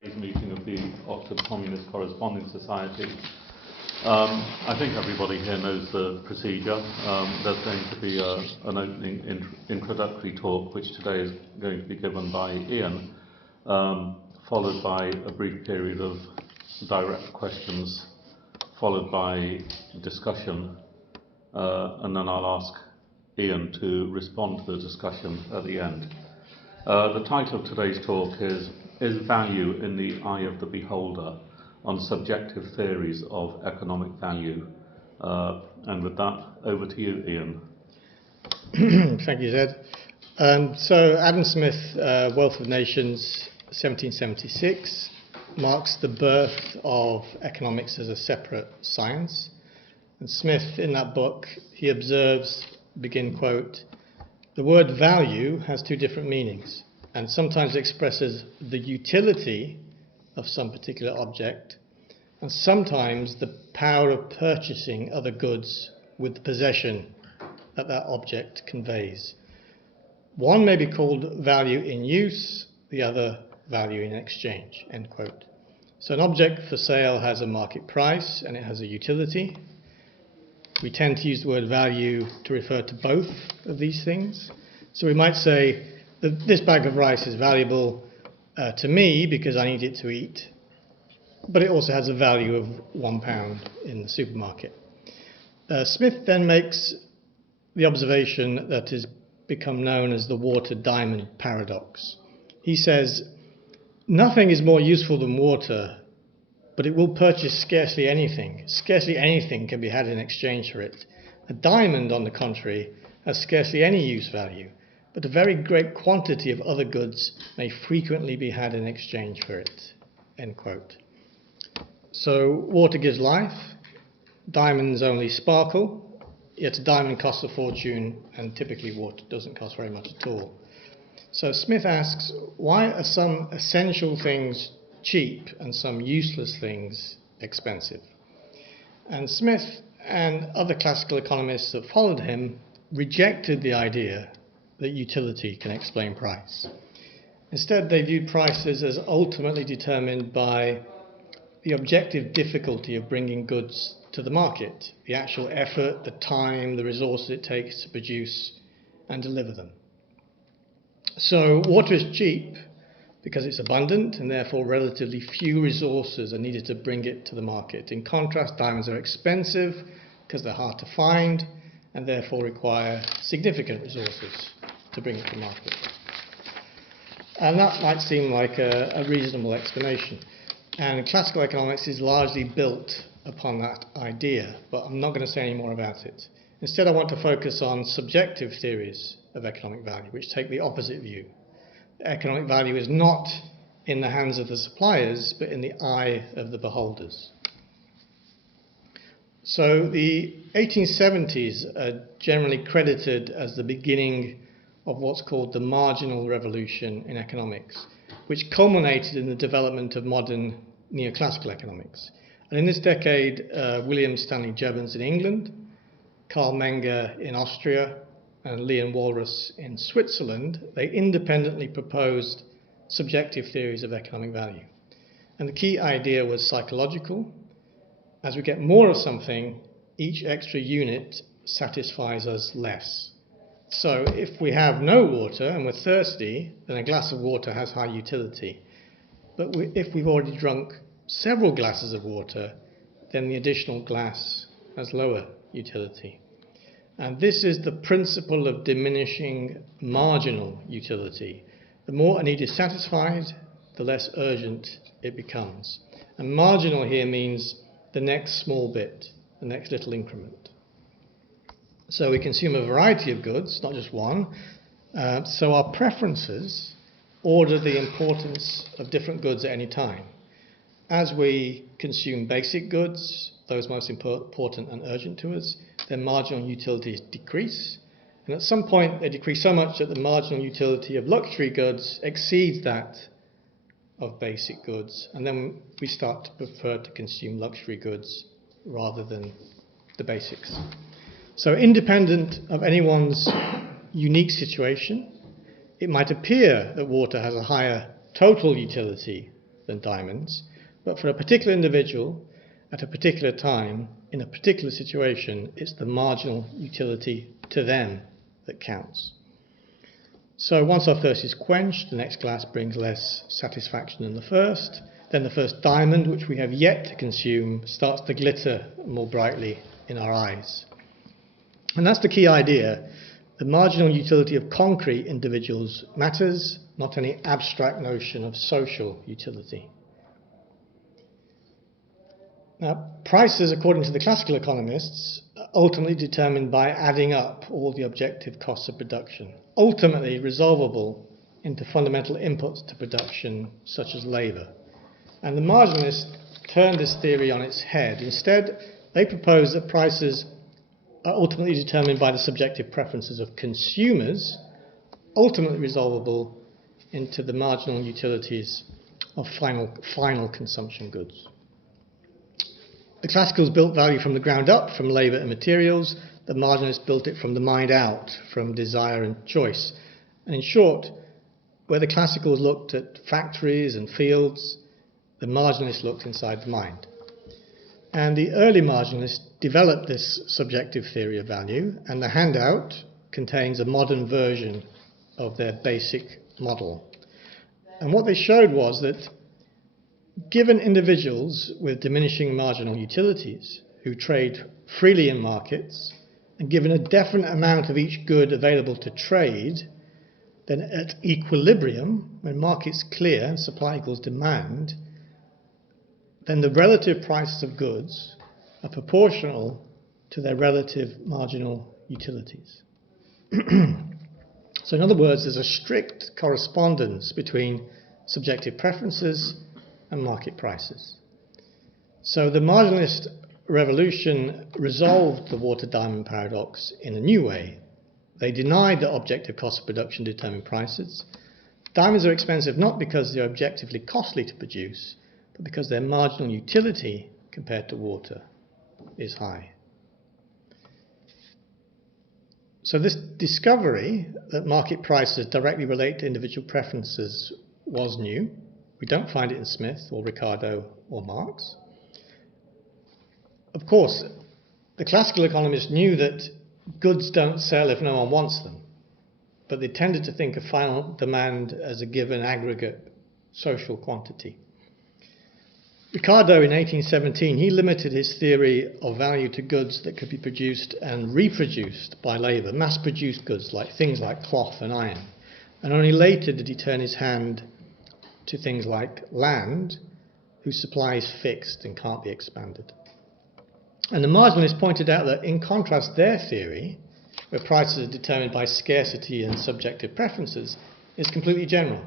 Meeting of the Oxford Communist Corresponding Society. I think everybody here knows the procedure. There's going to be an opening introductory talk, which today is going to be given by Ian, followed by a brief period of direct questions, followed by discussion, and then I'll ask Ian to respond to the discussion at the end. The title of today's talk is Value in the Eye of the Beholder? On Subjective Theories of Economic Value. And with that, over to you, Ian. Thank you, Zed. So Adam Smith, Wealth of Nations, 1776, marks the birth of economics as a separate science. And Smith, in that book, he observes, begin quote, "The word value has two different meanings, and sometimes expresses the utility of some particular object, and sometimes the power of purchasing other goods with the possession that that object conveys. One may be called value in use, the other value in exchange," end quote. So an object for sale has a market price and it has a utility. We tend to use the word value to refer to both of these things. So we might say that this bag of rice is valuable to me because I need it to eat, but it also has a value of £1 in the supermarket. Smith then makes the observation that has become known as the water-diamond paradox. He says, nothing is more useful than water, but it will purchase scarcely anything. Scarcely anything can be had in exchange for it. A diamond, on the contrary, has scarcely any use value, but a very great quantity of other goods may frequently be had in exchange for it, end quote. So water gives life, diamonds only sparkle, yet a diamond costs a fortune, and typically water doesn't cost very much at all. So Smith asks, why are some essential things cheap and some useless things expensive? And Smith and other classical economists that followed him rejected the idea that utility can explain price. Instead, they viewed prices as ultimately determined by the objective difficulty of bringing goods to the market, the actual effort, the time, the resources it takes to produce and deliver them. So water is cheap because it's abundant and therefore relatively few resources are needed to bring it to the market. In contrast, diamonds are expensive because they're hard to find and therefore require significant resources to bring it to market. And that might seem like a reasonable explanation. And classical economics is largely built upon that idea, but I'm not going to say any more about it. Instead, I want to focus on subjective theories of economic value, which take the opposite view. Economic value is not in the hands of the suppliers, but in the eye of the beholders. So the 1870s are generally credited as the beginning of what's called the marginal revolution in economics, which culminated in the development of modern neoclassical economics. And in this decade, William Stanley Jevons in England, Carl Menger in Austria, and Leon Walras in Switzerland, they independently proposed subjective theories of economic value. And the key idea was psychological. As we get more of something, each extra unit satisfies us less. So if we have no water and we're thirsty, then a glass of water has high utility. But if we've already drunk several glasses of water, then the additional glass has lower utility. And this is the principle of diminishing marginal utility. The more a need is satisfied, the less urgent it becomes. And marginal here means the next small bit, the next little increment. So we consume a variety of goods, not just one. So our preferences order the importance of different goods at any time. As we consume basic goods, those most important and urgent to us, their marginal utilities decrease. And at some point, they decrease so much that the marginal utility of luxury goods exceeds that of basic goods. And then we start to prefer to consume luxury goods rather than the basics. So independent of anyone's unique situation, it might appear that water has a higher total utility than diamonds, but for a particular individual, at a particular time, in a particular situation, it's the marginal utility to them that counts. So once our thirst is quenched, the next glass brings less satisfaction than the first. Then the first diamond, which we have yet to consume, starts to glitter more brightly in our eyes. And that's the key idea. The marginal utility of concrete individuals matters, not any abstract notion of social utility. Now, prices, according to the classical economists, are ultimately determined by adding up all the objective costs of production, ultimately resolvable into fundamental inputs to production, such as labour. And the marginalists turned this theory on its head. Instead, they propose that prices are ultimately determined by the subjective preferences of consumers, ultimately resolvable into the marginal utilities of final consumption goods. The classicals built value from the ground up, from labour and materials. The marginalists built it from the mind out, from desire and choice. And in short, where the classicals looked at factories and fields, the marginalists looked inside the mind. And the early marginalists developed this subjective theory of value, and the handout contains a modern version of their basic model. And what they showed was that given individuals with diminishing marginal utilities who trade freely in markets, and given a definite amount of each good available to trade, then at equilibrium, when markets clear and supply equals demand, then the relative prices of goods are proportional to their relative marginal utilities. So in other words, there's a strict correspondence between subjective preferences and market prices. So the marginalist revolution resolved the water-diamond paradox in a new way. They denied that objective cost of production determine prices. Diamonds are expensive not because they're objectively costly to produce, but because their marginal utility compared to water is high. So this discovery that market prices directly relate to individual preferences was new. We don't find it in Smith or Ricardo or Marx. Of course, the classical economists knew that goods don't sell if no one wants them, but they tended to think of final demand as a given aggregate social quantity. Ricardo, in 1817, he limited his theory of value to goods that could be produced and reproduced by labour, mass-produced goods like things like cloth and iron. And only later did he turn his hand to things like land, whose supply is fixed and can't be expanded. And the marginalists pointed out that, in contrast, their theory, where prices are determined by scarcity and subjective preferences, is completely general.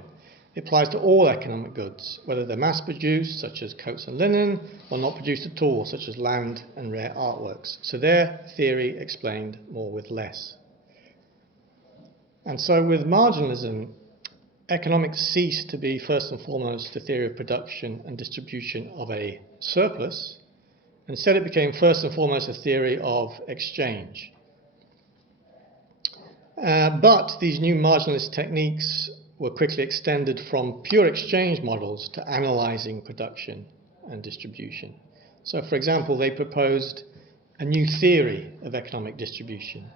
It applies to all economic goods, whether they're mass-produced, such as coats and linen, or not produced at all, such as land and rare artworks. So their theory explained more with less. And so with marginalism, economics ceased to be first and foremost a theory of production and distribution of a surplus. Instead, it became first and foremost a theory of exchange. But these new marginalist techniques were quickly extended from pure exchange models to analysing production and distribution. So, for example, they proposed a new theory of economic distribution.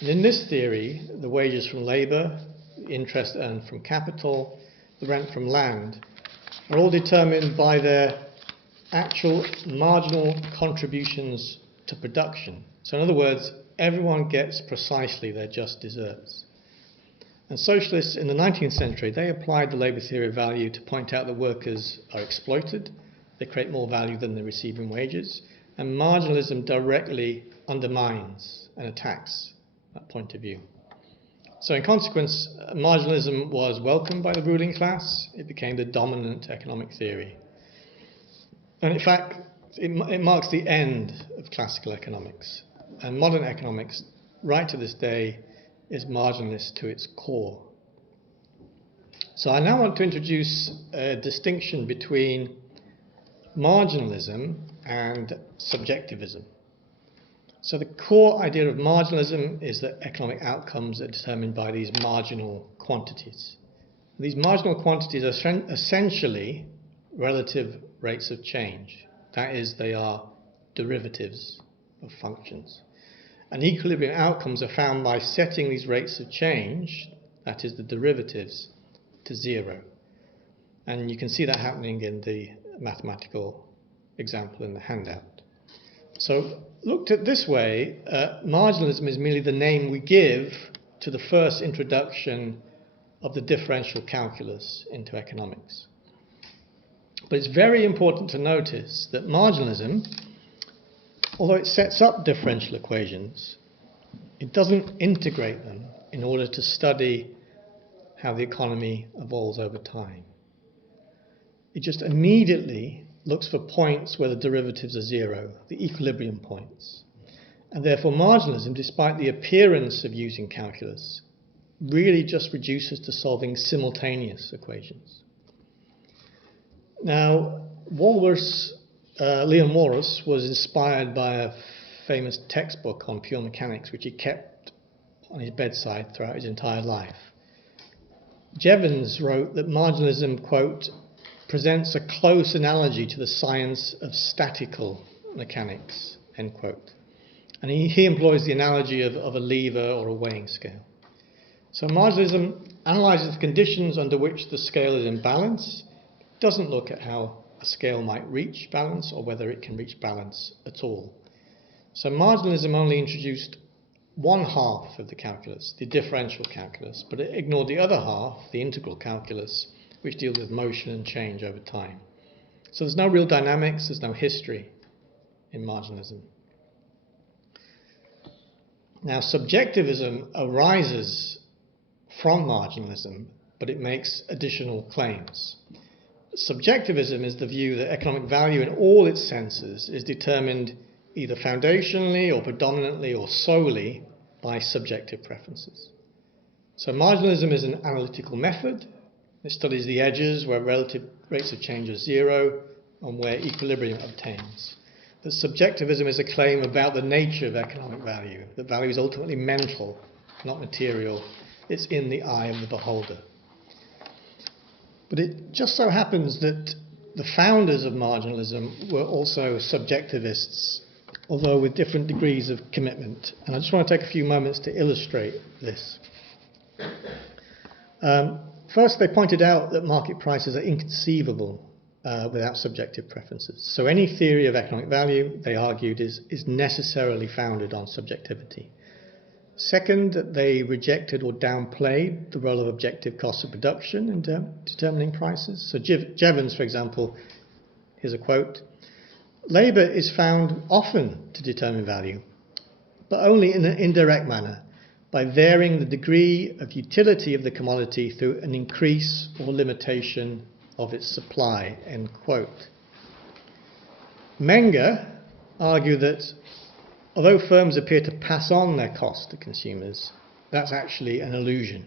And in this theory, the wages from labour, the interest earned from capital, the rent from land, are all determined by their actual marginal contributions to production. So in other words, everyone gets precisely their just deserts. And socialists in the 19th century, they applied the labour theory of value to point out that workers are exploited, they create more value than they receive in wages, and marginalism directly undermines and attacks that point of view. So in consequence, marginalism was welcomed by the ruling class. It became the dominant economic theory. And in fact, it marks the end of classical economics. And modern economics, right to this day, is marginalist to its core. So I now want to introduce a distinction between marginalism and subjectivism. So the core idea of marginalism is that economic outcomes are determined by these marginal quantities. These marginal quantities are essentially relative rates of change. That is, they are derivatives of functions. And equilibrium outcomes are found by setting these rates of change, that is the derivatives, to zero. And you can see that happening in the mathematical example in the handout. So looked at this way, marginalism is merely the name we give to the first introduction of the differential calculus into economics. But it's very important to notice that marginalism, although it sets up differential equations, it doesn't integrate them in order to study how the economy evolves over time. It just immediately looks for points where the derivatives are zero, the equilibrium points. And therefore marginalism, despite the appearance of using calculus, really just reduces to solving simultaneous equations. Now, Walras, Leon Walras was inspired by a famous textbook on pure mechanics, which he kept on his bedside throughout his entire life. Jevons wrote that marginalism, quote, presents a close analogy to the science of statical mechanics, end quote. And he employs the analogy of a lever or a weighing scale. So marginalism analyzes the conditions under which the scale is in balance. It doesn't look at how a scale might reach balance or whether it can reach balance at all. So marginalism only introduced one half of the calculus, the differential calculus, but it ignored the other half, the integral calculus, which deals with motion and change over time. So there's no real dynamics, there's no history in marginalism. Now, subjectivism arises from marginalism, but it makes additional claims. Subjectivism is the view that economic value in all its senses is determined either foundationally or predominantly or solely by subjective preferences. So marginalism is an analytical method. It studies the edges where relative rates of change are zero and where equilibrium obtains. But subjectivism is a claim about the nature of economic value, that value is ultimately mental, not material. It's in the eye of the beholder. But it just so happens that the founders of marginalism were also subjectivists, although with different degrees of commitment. And I just want to take a few moments to illustrate this. First, they pointed out that market prices are inconceivable without subjective preferences. So any theory of economic value, they argued, is necessarily founded on subjectivity. Second, they rejected or downplayed the role of objective costs of production in determining prices. So Jevons, for example, here's a quote, "Labour is found often to determine value, but only in an indirect manner, by varying the degree of utility of the commodity through an increase or limitation of its supply," end quote. Menger argued that although firms appear to pass on their costs to consumers, that's actually an illusion.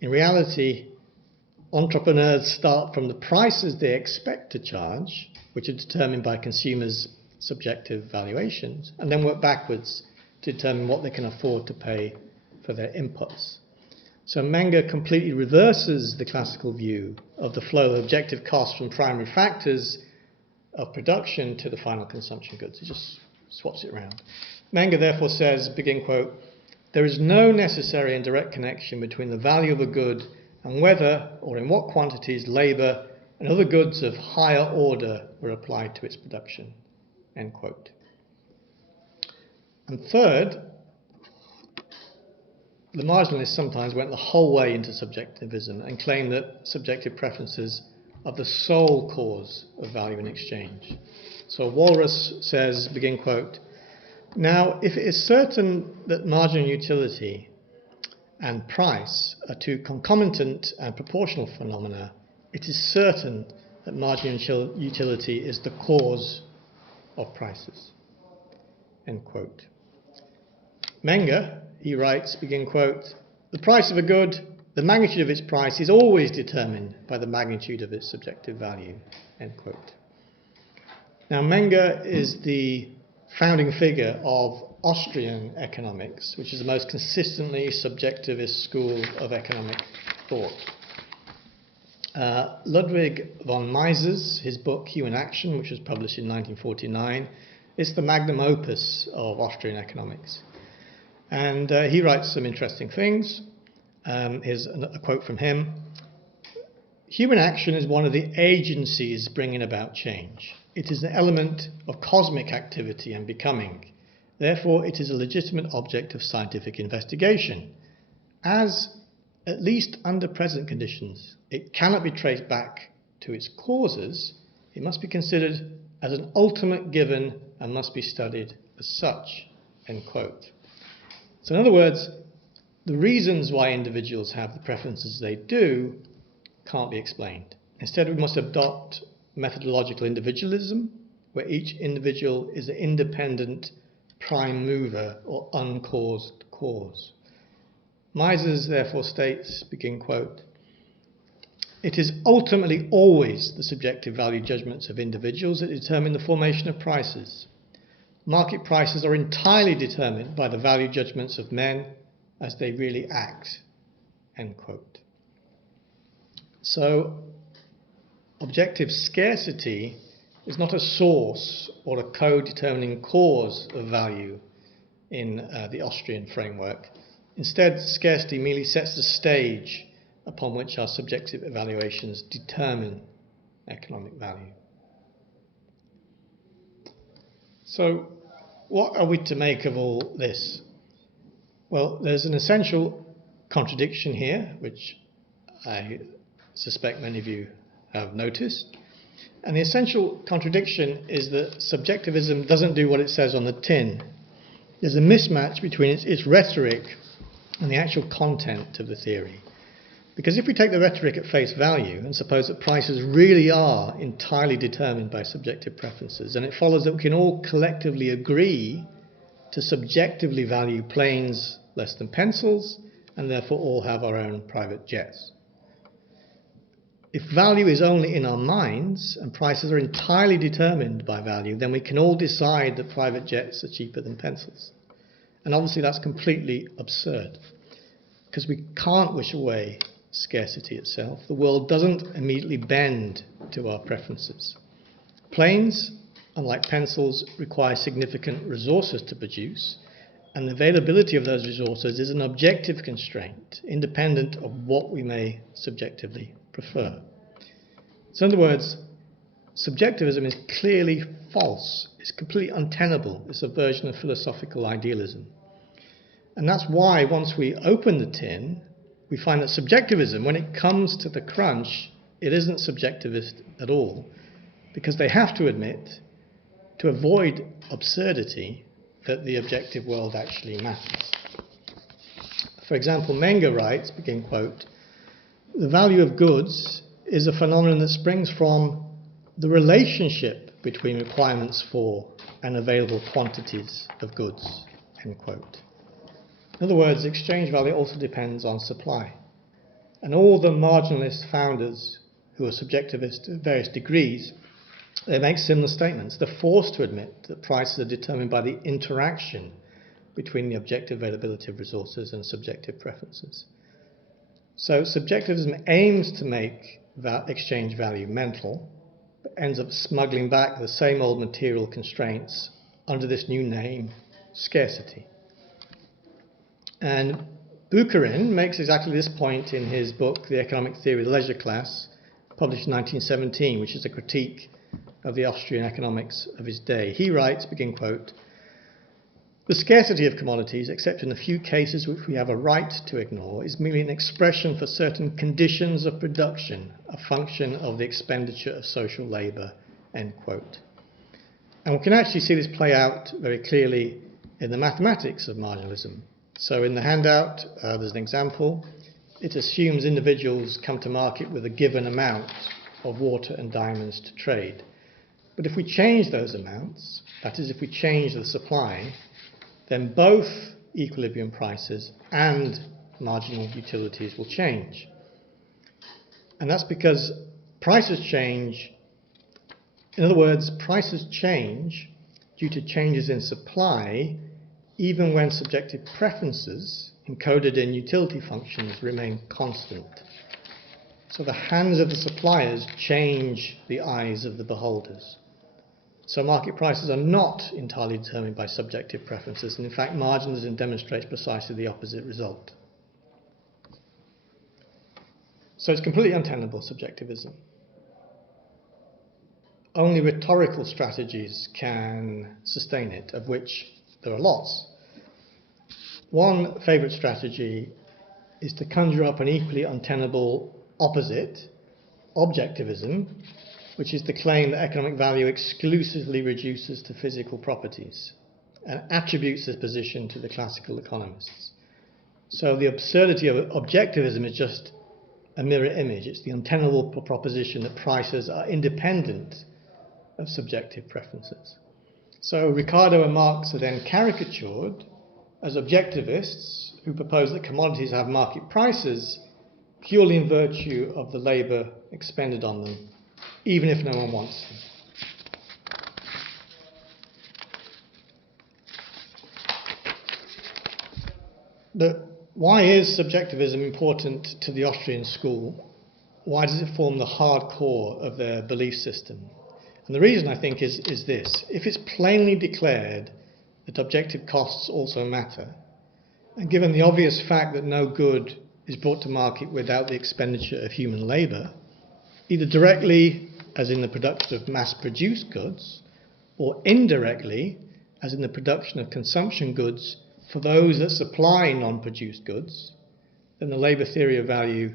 In reality, entrepreneurs start from the prices they expect to charge, which are determined by consumers' subjective valuations, and then work backwards to determine what they can afford to pay for their inputs. So Menger completely reverses the classical view of the flow of objective costs from primary factors of production to the final consumption goods. He just swaps it around. Menger therefore says, begin quote, "There is no necessary and direct connection between the value of a good and whether or in what quantities labour and other goods of higher order were applied to its production," end quote. And third, the marginalists sometimes went the whole way into subjectivism and claimed that subjective preferences are the sole cause of value in exchange. So Walras says, begin quote, "Now, if it is certain that marginal utility and price are two concomitant and proportional phenomena, it is certain that marginal utility is the cause of prices," end quote. Menger, he writes, begin quote, "The price of a good, the magnitude of its price is always determined by the magnitude of its subjective value," end quote. Now Menger is the founding figure of Austrian economics, which is the most consistently subjectivist school of economic thought. Ludwig von Mises, his book Human Action, which was published in 1949, is the magnum opus of Austrian economics. And he writes some interesting things. Here's a quote from him. Human action is one of the agencies bringing about change. It is an element of cosmic activity and becoming. Therefore, it is a legitimate object of scientific investigation. As, at least under present conditions, it cannot be traced back to its causes, it must be considered as an ultimate given and must be studied as such. End quote. So in other words, the reasons why individuals have the preferences they do can't be explained. Instead, we must adopt methodological individualism, where each individual is an independent prime mover or uncaused cause. Mises therefore states, begin quote, "It is ultimately always the subjective value judgments of individuals that determine the formation of prices. Market prices are entirely determined by the value judgments of men as they really act." End quote. So, objective scarcity is not a source or a co-determining cause of value in the Austrian framework. Instead, scarcity merely sets the stage upon which our subjective evaluations determine economic value. So, what are we to make of all this? Well, there's an essential contradiction here, which I suspect many of you have noticed. And the essential contradiction is that subjectivism doesn't do what it says on the tin. There's a mismatch between its rhetoric and the actual content of the theory. Because if we take the rhetoric at face value and suppose that prices really are entirely determined by subjective preferences, then it follows that we can all collectively agree to subjectively value planes less than pencils and therefore all have our own private jets. If value is only in our minds and prices are entirely determined by value, then we can all decide that private jets are cheaper than pencils. And obviously that's completely absurd, because we can't wish away scarcity itself. The world doesn't immediately bend to our preferences. Planes, unlike pencils, require significant resources to produce, and the availability of those resources is an objective constraint, independent of what we may subjectively prefer. So in other words, subjectivism is clearly false. It's completely untenable. It's a version of philosophical idealism. And that's why once we open the tin, we find that subjectivism, when it comes to the crunch, it isn't subjectivist at all, because they have to admit, to avoid absurdity, that the objective world actually matters. For example, Menger writes, begin quote, "The value of goods is a phenomenon that springs from the relationship between requirements for and available quantities of goods." End quote. In other words, exchange value also depends on supply. And all the marginalist founders who are subjectivist to various degrees, they make similar statements. They're forced to admit that prices are determined by the interaction between the objective availability of resources and subjective preferences. So subjectivism aims to make exchange value mental, but ends up smuggling back the same old material constraints under this new name, scarcity. And Bukharin makes exactly this point in his book, The Economic Theory of the Leisure Class, published in 1917, which is a critique of the Austrian economics of his day. He writes, begin quote, "The scarcity of commodities, except in a few cases which we have a right to ignore, is merely an expression for certain conditions of production, a function of the expenditure of social labour." End quote. And we can actually see this play out very clearly in the mathematics of marginalism. So in the handout, there's an example. It assumes individuals come to market with a given amount of water and diamonds to trade. But if we change those amounts, that is, if we change the supply, then both equilibrium prices and marginal utilities will change. And that's because prices change. In other words, prices change due to changes in supply, even when subjective preferences encoded in utility functions remain constant. So the hands of the suppliers change the eyes of the beholders. So market prices are not entirely determined by subjective preferences, and in fact marginalism demonstrates precisely the opposite result. So it's completely untenable, subjectivism. Only rhetorical strategies can sustain it, of which there are lots. One favourite strategy is to conjure up an equally untenable opposite, objectivism, which is the claim that economic value exclusively reduces to physical properties and attributes this position to the classical economists. So the absurdity of objectivism is just a mirror image. It's the untenable proposition that prices are independent of subjective preferences. So Ricardo and Marx are then caricatured as objectivists who propose that commodities have market prices purely in virtue of the labour expended on them, even if no one wants them. Why is subjectivism important to the Austrian school? Why does it form the hard core of their belief system? And the reason, I think, is this. If it's plainly declared that objective costs also matter, and given the obvious fact that no good is brought to market without the expenditure of human labour, either directly, as in the production of mass-produced goods, or indirectly, as in the production of consumption goods for those that supply non-produced goods, then the labour theory of value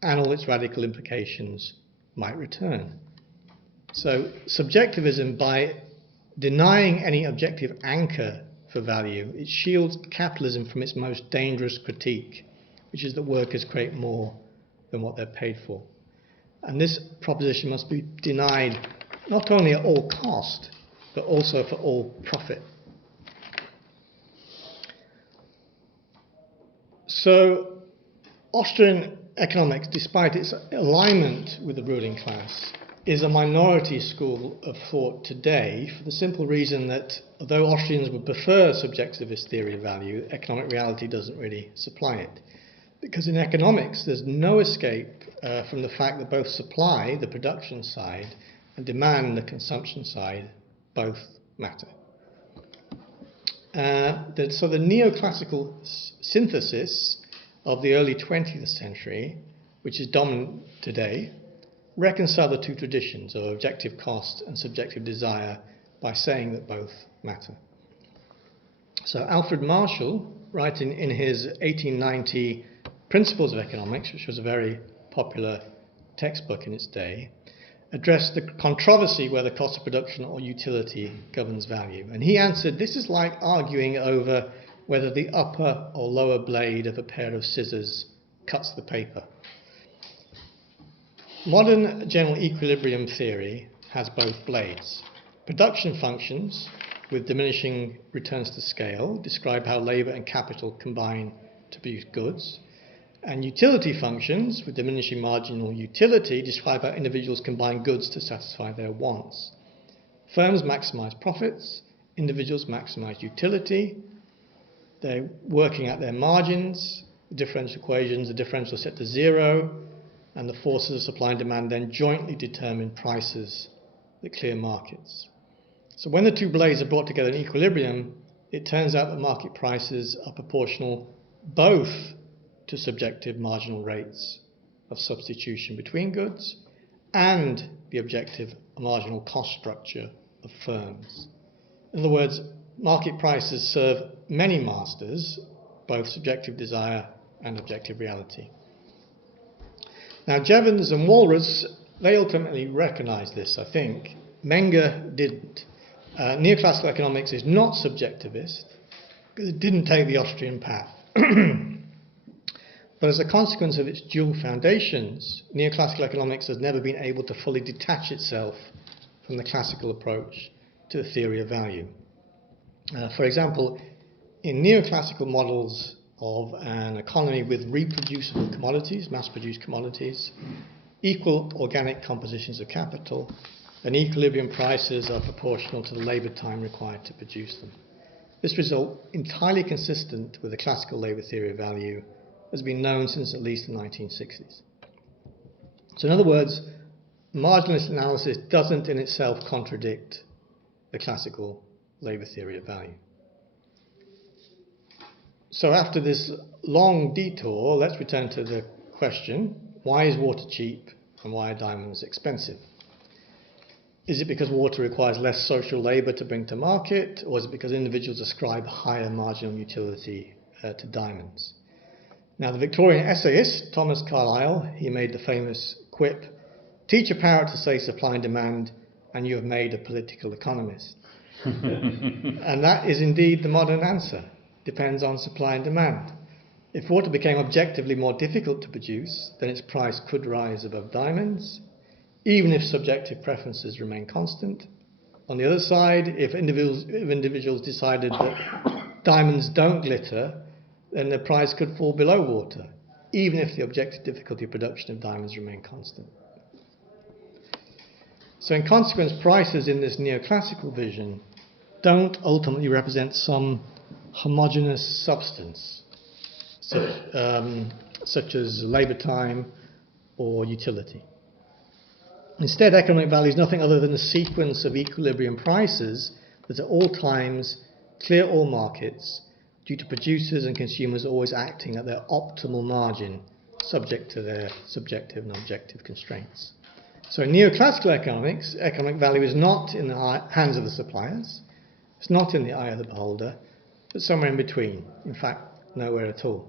and all its radical implications might return. So subjectivism, by denying any objective anchor for value, it shields capitalism from its most dangerous critique, which is that workers create more than what they're paid for. And this proposition must be denied not only at all cost, but also for all profit. So Austrian economics, despite its alignment with the ruling class, is a minority school of thought today, for the simple reason that although Austrians would prefer subjectivist theory of value, economic reality doesn't really supply it. Because in economics, there's no escape from the fact that both supply, the production side, and demand, the consumption side, both matter. So the neoclassical synthesis of the early 20th century, which is dominant today, reconcile the two traditions of objective cost and subjective desire by saying that both matter. So Alfred Marshall, writing in his 1890 Principles of Economics, which was a very popular textbook in its day, addressed the controversy whether cost of production or utility governs value. And he answered, this is like arguing over whether the upper or lower blade of a pair of scissors cuts the paper. Modern general equilibrium theory has both blades. Production functions, with diminishing returns to scale, describe how labour and capital combine to produce goods. And utility functions, with diminishing marginal utility, describe how individuals combine goods to satisfy their wants. Firms maximise profits, individuals maximise utility. They're working at their margins, the differential equations, the differential is set to zero, and the forces of supply and demand then jointly determine prices that clear markets. So when the two blades are brought together in equilibrium, it turns out that market prices are proportional both to subjective marginal rates of substitution between goods and the objective marginal cost structure of firms. In other words, market prices serve many masters, both subjective desire and objective reality. Now, Jevons and Walras, they ultimately recognized this, I think. Menger didn't. Neoclassical economics is not subjectivist because it didn't take the Austrian path. But as a consequence of its dual foundations, neoclassical economics has never been able to fully detach itself from the classical approach to the theory of value. For example, in neoclassical models of an economy with reproducible commodities, mass-produced commodities, equal organic compositions of capital, and equilibrium prices are proportional to the labour time required to produce them. This result, entirely consistent with the classical labour theory of value, has been known since at least the 1960s. So in other words, marginalist analysis doesn't in itself contradict the classical labour theory of value. So after this long detour, let's return to the question, why is water cheap and why are diamonds expensive? Is it because water requires less social labour to bring to market, or is it because individuals ascribe higher marginal utility to diamonds? Now, the Victorian essayist Thomas Carlyle, he made the famous quip, "Teach a parrot to say supply and demand, and you have made a political economist." And that is indeed the modern answer. Depends on supply and demand. If water became objectively more difficult to produce, then its price could rise above diamonds, even if subjective preferences remain constant. On the other side, if individuals decided that diamonds don't glitter, then the price could fall below water, even if the objective difficulty of production of diamonds remain constant. So in consequence, prices in this neoclassical vision don't ultimately represent some homogeneous substance, such as labour time or utility. Instead, economic value is nothing other than a sequence of equilibrium prices that at all times clear all markets due to producers and consumers always acting at their optimal margin, subject to their subjective and objective constraints. So in neoclassical economics, economic value is not in the hands of the suppliers, it's not in the eye of the beholder, but somewhere in between, in fact, nowhere at all.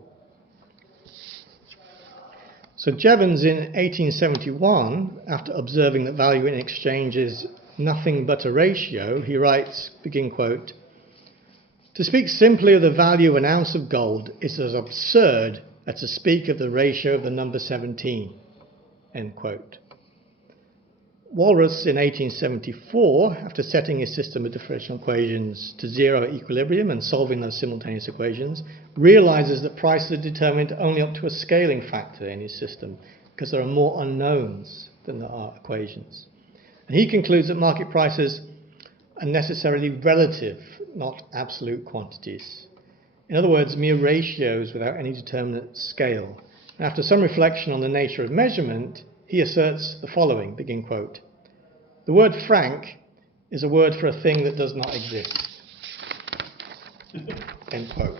So Jevons in 1871, after observing that value in exchange is nothing but a ratio, he writes, begin quote, "To speak simply of the value of an ounce of gold is as absurd as to speak of the ratio of the number 17, end quote. Walras in 1874, after setting his system of differential equations to zero at equilibrium and solving those simultaneous equations, realizes that prices are determined only up to a scaling factor in his system because there are more unknowns than there are equations. And he concludes that market prices are necessarily relative, not absolute quantities. In other words, mere ratios without any determinate scale. And after some reflection on the nature of measurement, he asserts the following, begin quote, "The word franc is a word for a thing that does not exist." End quote.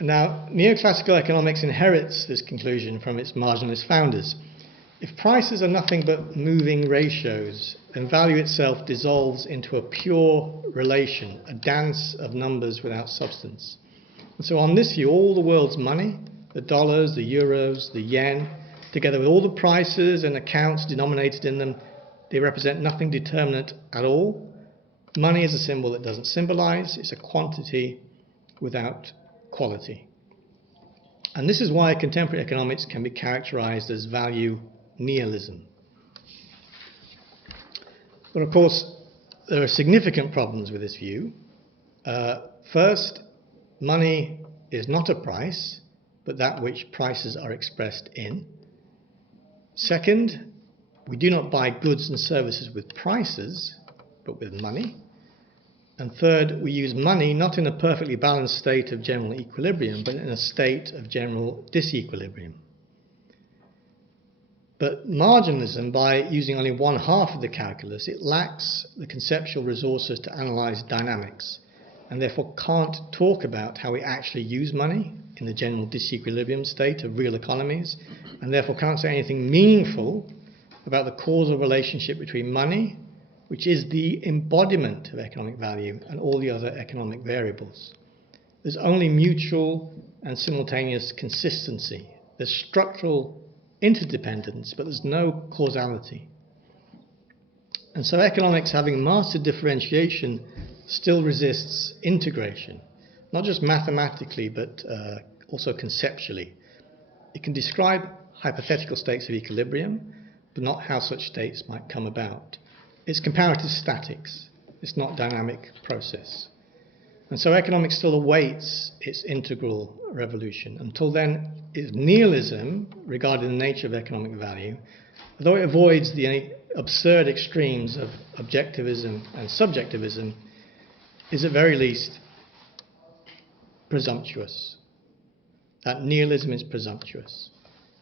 Now, neoclassical economics inherits this conclusion from its marginalist founders. If prices are nothing but moving ratios, then value itself dissolves into a pure relation, a dance of numbers without substance. And so on this view, all the world's money, the dollars, the euros, the yen, together with all the prices and accounts denominated in them, they represent nothing determinate at all. Money is a symbol that doesn't symbolize. It's a quantity without quality. And this is why contemporary economics can be characterized as value nihilism. But of course, there are significant problems with this view. First, money is not a price, but that which prices are expressed in. Second, we do not buy goods and services with prices, but with money. And third, we use money not in a perfectly balanced state of general equilibrium, but in a state of general disequilibrium. But marginalism, by using only one half of the calculus, it lacks the conceptual resources to analyse dynamics, and therefore can't talk about how we actually use money in the general disequilibrium state of real economies, and therefore can't say anything meaningful about the causal relationship between money, which is the embodiment of economic value, and all the other economic variables. There's only mutual and simultaneous consistency. There's structural interdependence, but there's no causality. And so economics, having mastered differentiation, still resists integration, not just mathematically, but also conceptually. It can describe hypothetical states of equilibrium, but not how such states might come about. It's comparative statics. It's not dynamic process. And so economics still awaits its integral revolution. Until then, it's nihilism regarding the nature of economic value, although it avoids the absurd extremes of objectivism and subjectivism, is at very least presumptuous. That nihilism is presumptuous.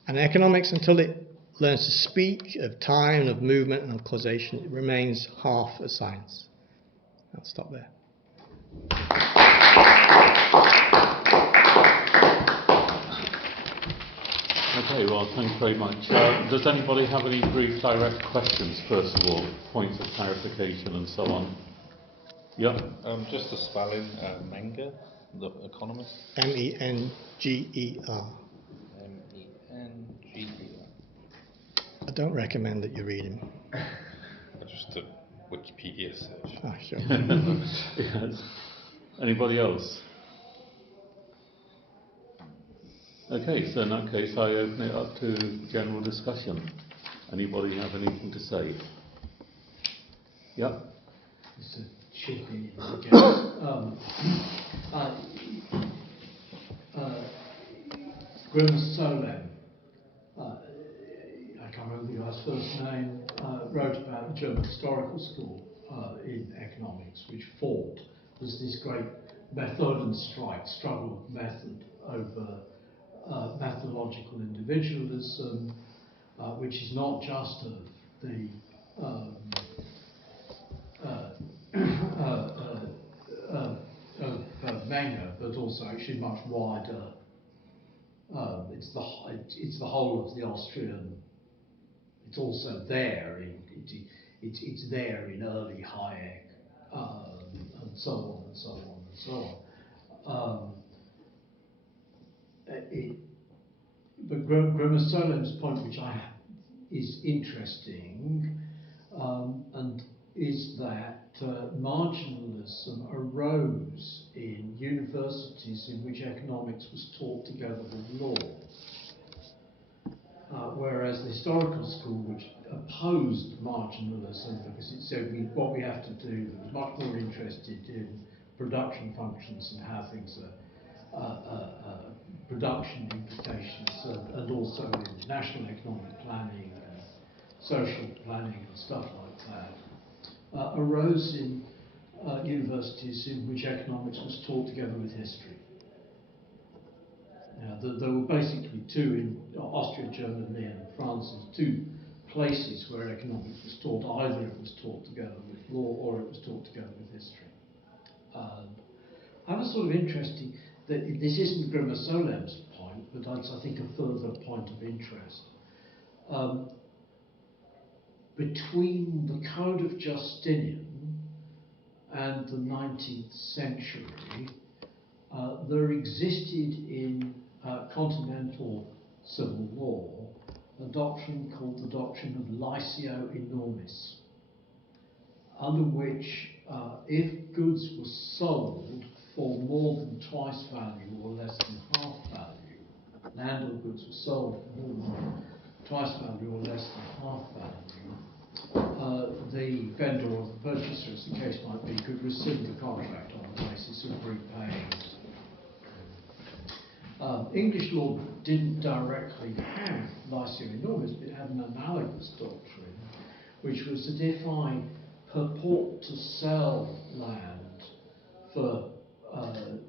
And economics, until it learns to speak of time, of movement, and of causation, it remains half a science. I'll stop there. Okay, well, thanks very much. Does anybody have any brief, direct questions, first of all, points of clarification and so on? Yeah. Just the spelling, Menger, the economist. Menger. Menger. I don't recommend that you read him. Just a Wikipedia search. Ah, sure. Yes. Anybody else? Okay, so in that case, I open it up to general discussion. Anybody have anything to say? Yeah. It's a chippy, I guess. Grimm's Solem, I can't remember the guy's first name, wrote about the German historical school in economics, which fought. There's this great Methodenstreit, struggle of method over methodological individualism, which is not just of the Menger, but also actually much wider. It's the whole of the Austrian. It's also there. It's there in early Hayek, and so on and so on and so on. But Grimm's Solem's point, which is interesting, and is that marginalism arose in universities in which economics was taught together with law, whereas the historical school, which opposed marginalism because it said what we have to do, was much more interested in production functions and how things are production implications, and also in national economic planning and social planning and stuff like that, arose in universities in which economics was taught together with history. There were basically two in Austria, Germany and France, two places where economics was taught. Either it was taught together with law or it was taught together with history. I was sort of interesting that this isn't Grimm's Solem's point, but it's, I think, a further point of interest. Between the Code of Justinian and the 19th century, there existed in continental civil law a doctrine called the doctrine of liceo enormis, under which if goods were sold for more than twice value or less than half value, land or goods were sold for more than twice value or less than half value, the vendor or the purchaser, as the case might be, could rescind the contract on the basis of repaying. English law didn't directly have liceo enormis, but it had an analogous doctrine, which was that if I purport to sell land for a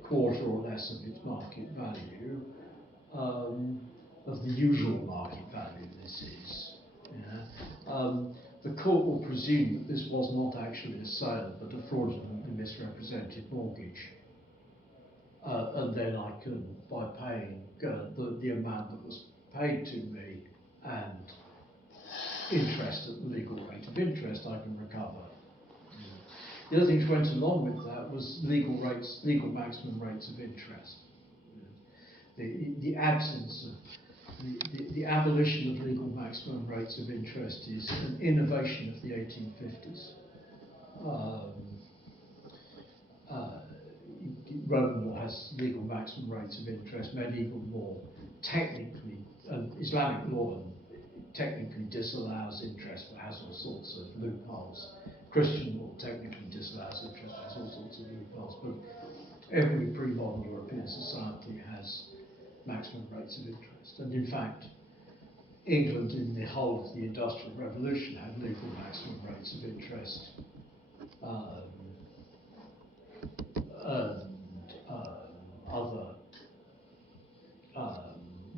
quarter or less of its market value, of the usual market value this is, the court will presume that this was not actually a sale, but a fraudulently misrepresented mortgage. And then I can, by paying the amount that was paid to me and interest at the legal rate of interest, I can recover. The other thing which went along with that was legal maximum rates of interest. The absence of the abolition of legal maximum rates of interest is an innovation of the 1850s. Roman law has legal maximum rates of interest. Medieval law technically, Islamic law technically disallows interest but has all sorts of loopholes. Christian law technically disallows interest but has all sorts of loopholes. But every pre-modern European society has maximum rates of interest. And in fact, England in the whole of the Industrial Revolution had legal maximum rates of interest.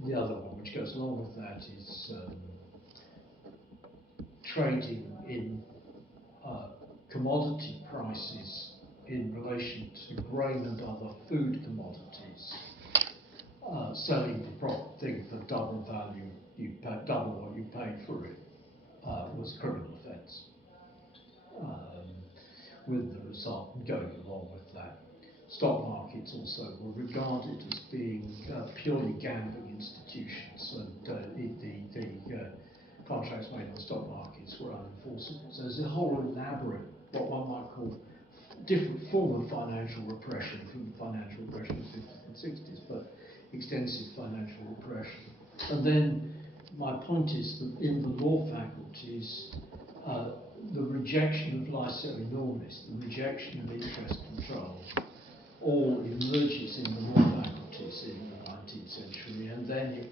The other one which goes along with that is trading in commodity prices in relation to grain and other food commodities, selling the thing for double value, double what you paid for it, was a criminal offence. With the result going along with that, stock markets also were regarded as being purely gambling institutions, and the contracts made on the stock markets were unenforceable. So there's a whole elaborate, what one might call, different form of financial repression from the financial repression of the 50s and 60s, but extensive financial repression. And then my point is that in the law faculties, the rejection of lyceo enormis, the rejection of interest control, all emerges in the law faculties in the 19th century, and then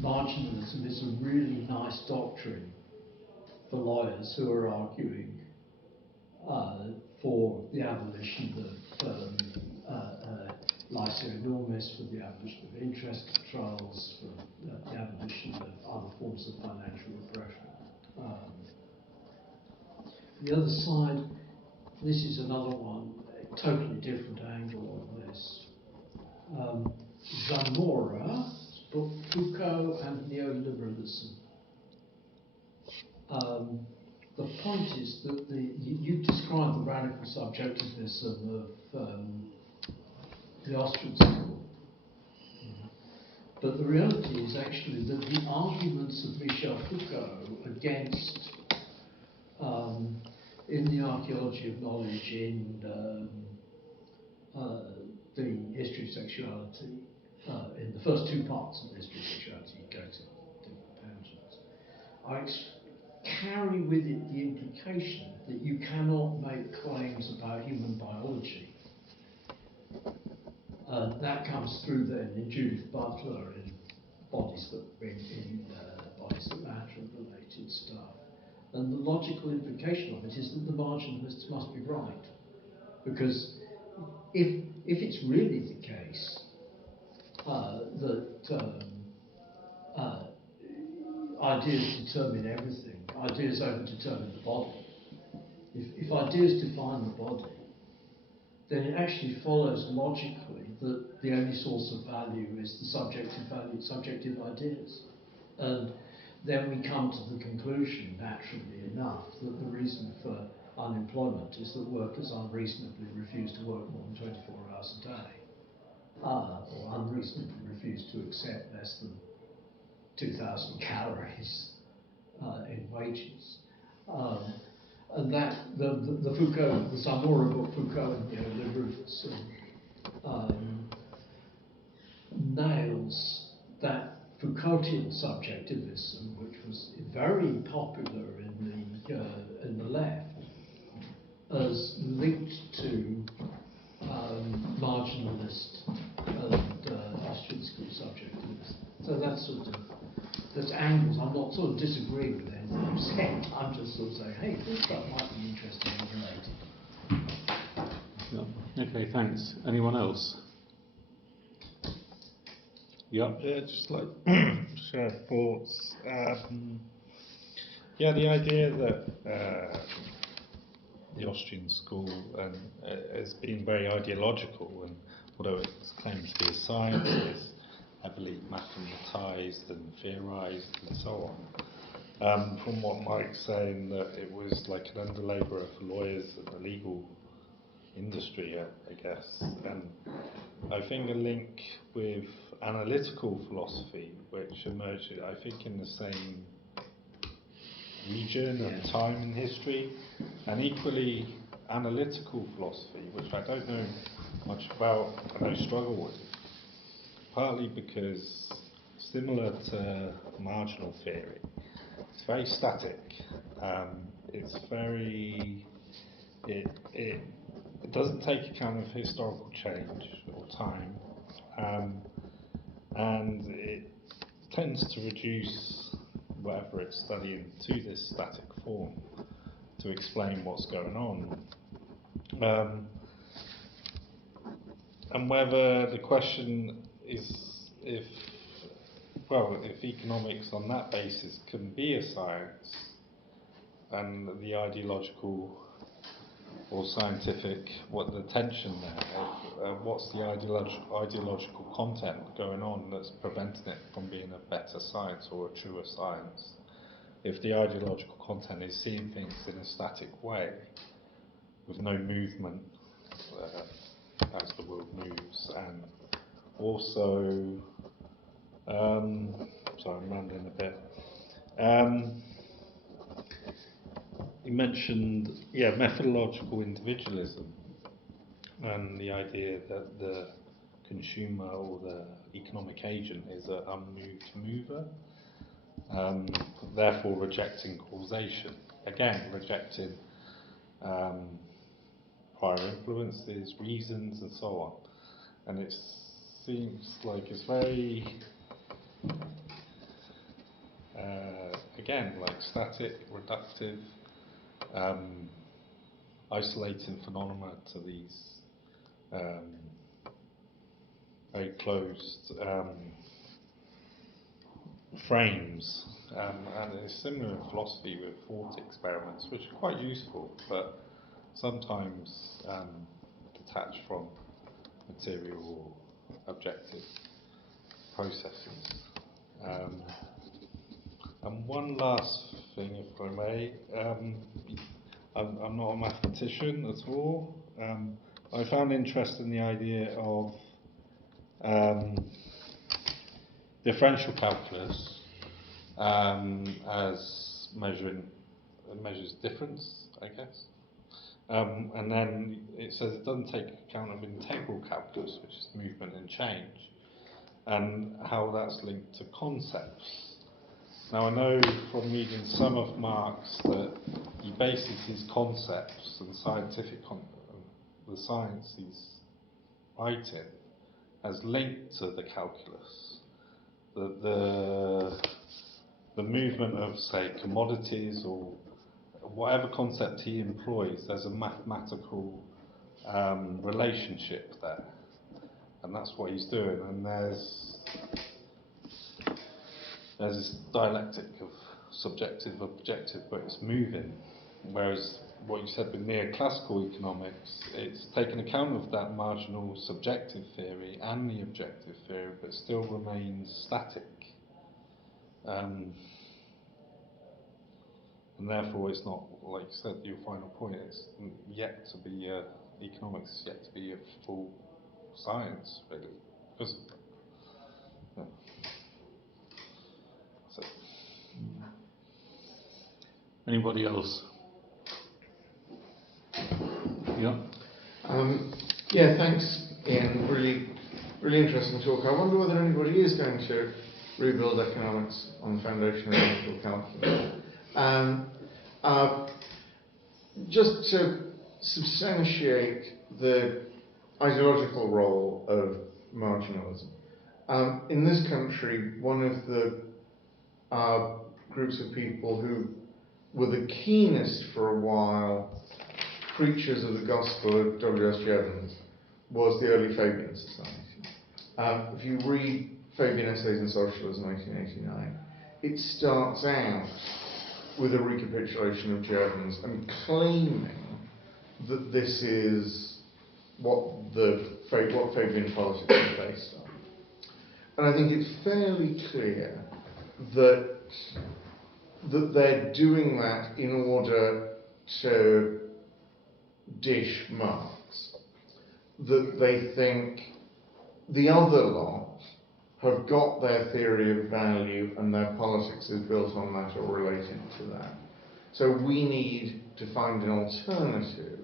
marginalism is a really nice doctrine for lawyers who are arguing for the abolition of lyceo enormis, for the abolition of interest controls, for the abolition of other forms of financial repression. The other side, this is another one, a totally different angle on this. Zamora's book, Foucault and Neoliberalism. The point is that you describe the radical subjectivism of the Austrian school. But the reality is actually that the arguments of Michel Foucault against, in the archaeology of knowledge, in the history of sexuality, in the first two parts of the history of sexuality, you go to different tangents, carry with it the implication that you cannot make claims about human biology. That comes through then in Judith Butler in bodies that matter and related stuff. And the logical implication of it is that the marginalists must be right, because if it's really the case that ideas determine everything, ideas only determine the body. If ideas define the body, then it actually follows logically that the only source of value is the subjective ideas. And then we come to the conclusion, naturally enough, that the reason for unemployment is that workers unreasonably refuse to work more than 24 hours a day, or unreasonably refuse to accept less than 2,000 calories in wages. And that, the Foucault, the Zamora book, Foucault and Neoliberalism, nails that Foucaultian subjectivism, which was very popular in the left, as linked to marginalist and Austrian school subjectivism. So that's angles. I'm not sort of disagreeing with anything I'm saying. I'm just sort of saying, hey, this stuff might be interesting and related. Yeah. Okay, thanks. Anyone else? Yeah. Yeah, just like share thoughts. Yeah, the idea that the Austrian school has been very ideological, and although it claims to be a science, it's heavily mathematized and theorized and so on. From what Mike's saying, that it was like an underlaborer for lawyers and the legal industry, I guess. And I think a link with analytical philosophy, which emerged, I think, in the same region and time in history, and equally analytical philosophy, which I don't know much about and I struggle with, partly because, similar to marginal theory, it's very static. It doesn't take account of historical change or time, and it tends to reduce whatever it's studying to this static form to explain what's going on. And whether the question is if economics on that basis can be a science, and the ideological or scientific, what the tension there, what's the ideological content going on that's preventing it from being a better science or a truer science? If the ideological content is seeing things in a static way, with no movement as the world moves, and also, sorry, I'm rambling a bit. You mentioned, methodological individualism, and the idea that the consumer or the economic agent is an unmoved mover, therefore rejecting causation. Again, rejecting prior influences, reasons, and so on. And it seems like it's very, again, like static, reductive, isolating phenomena to these very closed frames. And it's similar in philosophy with thought experiments, which are quite useful, but sometimes detached from material or objective processes. And one last thing, if I may, I'm not a mathematician at all. I found interest in the idea of differential calculus as measures difference, I guess. And then it says it doesn't take account of integral calculus, which is movement and change, and how that's linked to concepts. Now, I know from reading some of Marx that he bases his concepts and scientific the science he's writing as linked to the calculus. The movement of, say, commodities or whatever concept he employs, there's a mathematical relationship there, and that's what he's doing. And there's this dialectic of subjective, objective, but it's moving. Whereas what you said with neoclassical economics, it's taken account of that marginal subjective theory and the objective theory, but still remains static. And therefore it's not, like you said, your final point, it's yet to be, economics is yet to be a full science, really. Because, yeah. So. Anybody else? Yeah. Yeah, thanks, Ian. Really interesting talk. I wonder whether anybody is going to rebuild economics on the foundation of analytical calculus. Just to substantiate the ideological role of marginalism. In this country, one of the groups of people who were the keenest for a while preachers of the gospel of W.S. Jevons was the early Fabian Society. If you read Fabian Essays in Socialism, 1889, it starts out with a recapitulation of Jevons and claiming that this is what Fabian politics is based on. And I think it's fairly clear that they're doing that in order to dish Marx, that they think the other lot have got their theory of value and their politics is built on that or related to that. So we need to find an alternative,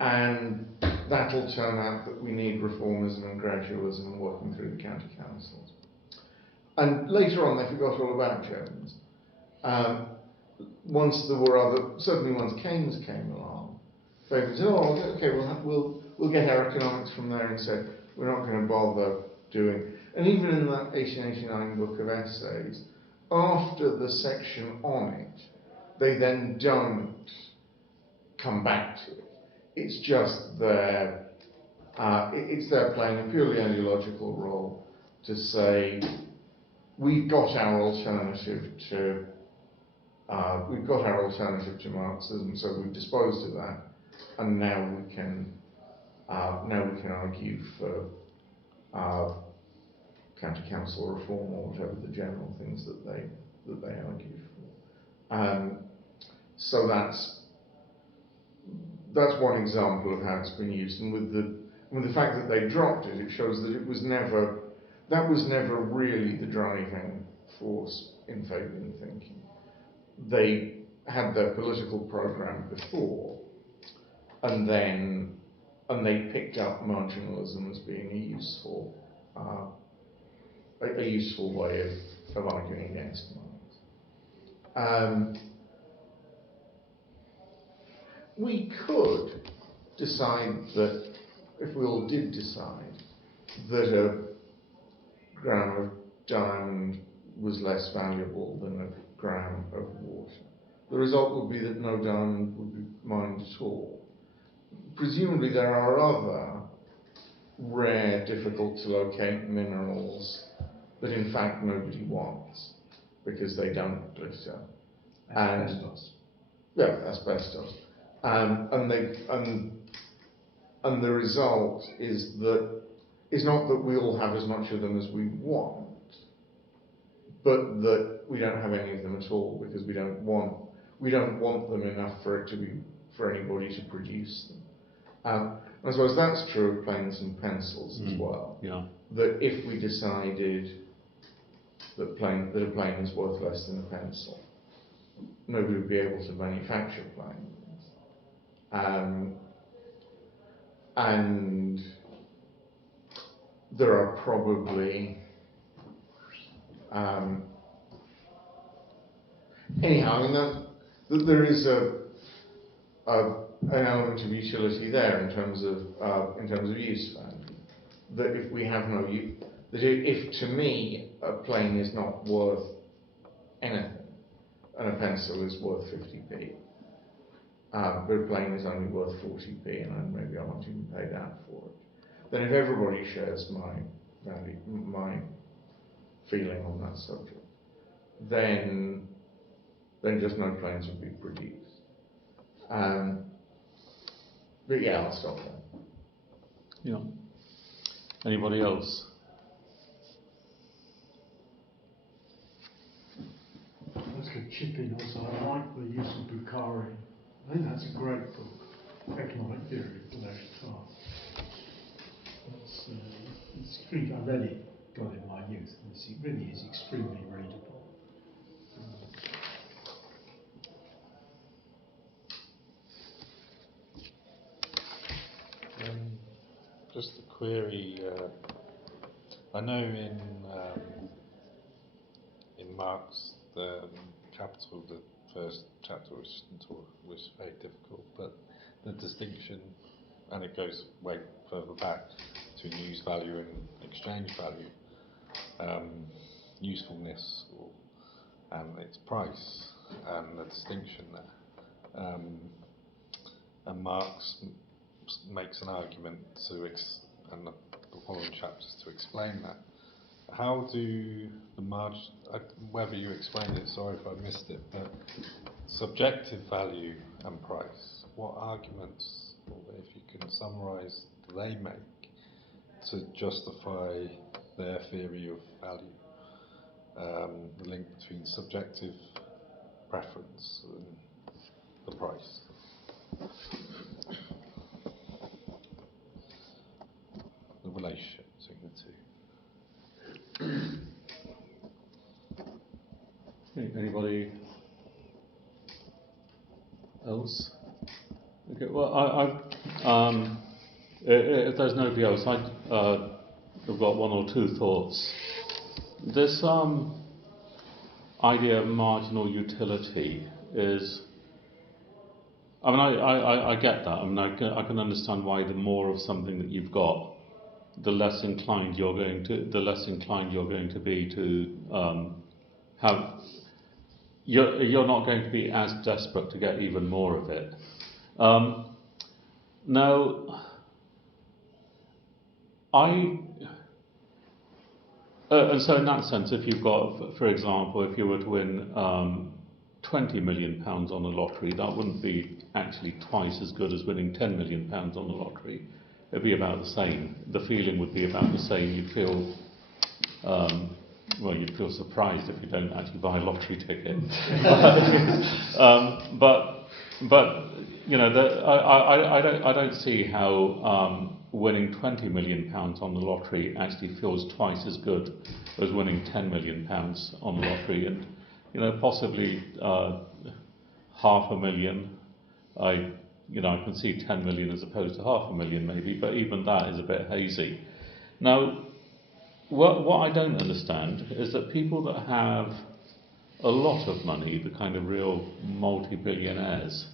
and that'll turn out that we need reformism and gradualism and working through the county councils. And later on they forgot all about Jevons. Once there were certainly once Keynes came along, Fabian said, oh, okay, we'll get our economics from there instead. We're not going to bother doing. And even in that 1889 book of essays, after the section on it, they then don't come back to it. It's just their playing a purely ideological role to say, we've got our alternative to we've got our alternative to Marxism, so we've disposed of that, and now we can argue for county council reform or whatever the general things that they argue for. So that's one example of how it's been used, and with the fact that they dropped it, it shows that that was never really the driving force in Fabian thinking. They had their political program before, and they picked up marginalism as being a useful way of arguing against Marx. We could decide that, if we all did decide, that a gram of diamond was less valuable than a gram of water. The result would be that no diamond would be mined at all. Presumably there are other rare, difficult to locate minerals that in fact nobody wants because they don't glitter. Asbestos. Yeah, asbestos. And the result is not that we all have as much of them as we want, but that we don't have any of them at all because we don't want them enough for anybody to produce them. I suppose that's true of planes and pencils as well. Yeah. That if we decided that a plane is worth less than a pencil, nobody would be able to manufacture planes. And there are probably anyhow, I mean that there is an element of utility there in terms of use value. That if we have no use, that if to me a plane is not worth anything and a pencil is worth 50p, but a plane is only worth 40p and maybe I won't even pay that for it, then if everybody shares my feeling on that subject, then just no planes would be produced. But yeah, I'll stop there. Yeah. Anybody else? I was going to chip in also. I like the use of Bukhari. I think that's a great book, Economic Theory for Leisure Class. It's extremely, I read it, got it in my youth, and it really is extremely readable. Just a query. I know in Marx, the Capital, the first chapter was very difficult, but the distinction, and it goes way further back, between use value and exchange value, usefulness and its price, and the distinction there. And Marx makes an argument and the following chapters to explain that. How do whether you explained it, sorry if I missed it, but subjective value and price, what arguments, or if you can summarise, do they make to justify their theory of value? The link between subjective preference and the price. The relationship between the two. Anybody else? Okay. Well, if there's nobody else, I've got one or two thoughts. This idea of marginal utility is. I mean, I get that. I mean, I can understand why the more of something that you've got, the less inclined you're going to be to have. You're not going to be as desperate to get even more of it. Now, and so in that sense, if you've got, for example, if you were to win £20 million on a lottery, that wouldn't be actually twice as good as winning £10 million on the lottery. It'd be about the same. The feeling would be about the same. You'd feel, well, you'd feel surprised if you don't actually buy a lottery ticket. But you know, I don't see how winning £20 million on the lottery actually feels twice as good as winning £10 million on the lottery, and you know, possibly £500,000. I can see 10 million as opposed to £500,000 maybe, but even that is a bit hazy. Now, what I don't understand is that people that have a lot of money, the kind of real multi-billionaires.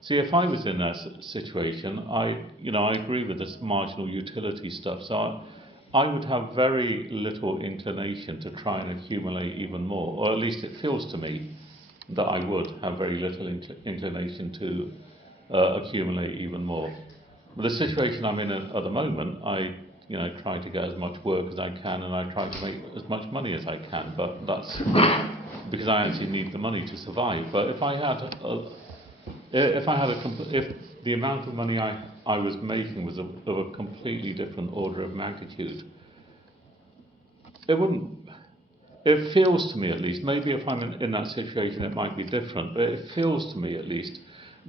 See, if I was in that situation, I agree with this marginal utility stuff. So I would have very little inclination to try and accumulate even more, or at least it feels to me that I would have very little inclination to accumulate even more. But the situation I'm in at the moment, I try to get as much work as I can, and I try to make as much money as I can. But that's because I actually need the money to survive. But if the amount of money I was making was of a completely different order of magnitude, it wouldn't. It feels to me, at least, maybe if I'm in that situation it might be different, but it feels to me at least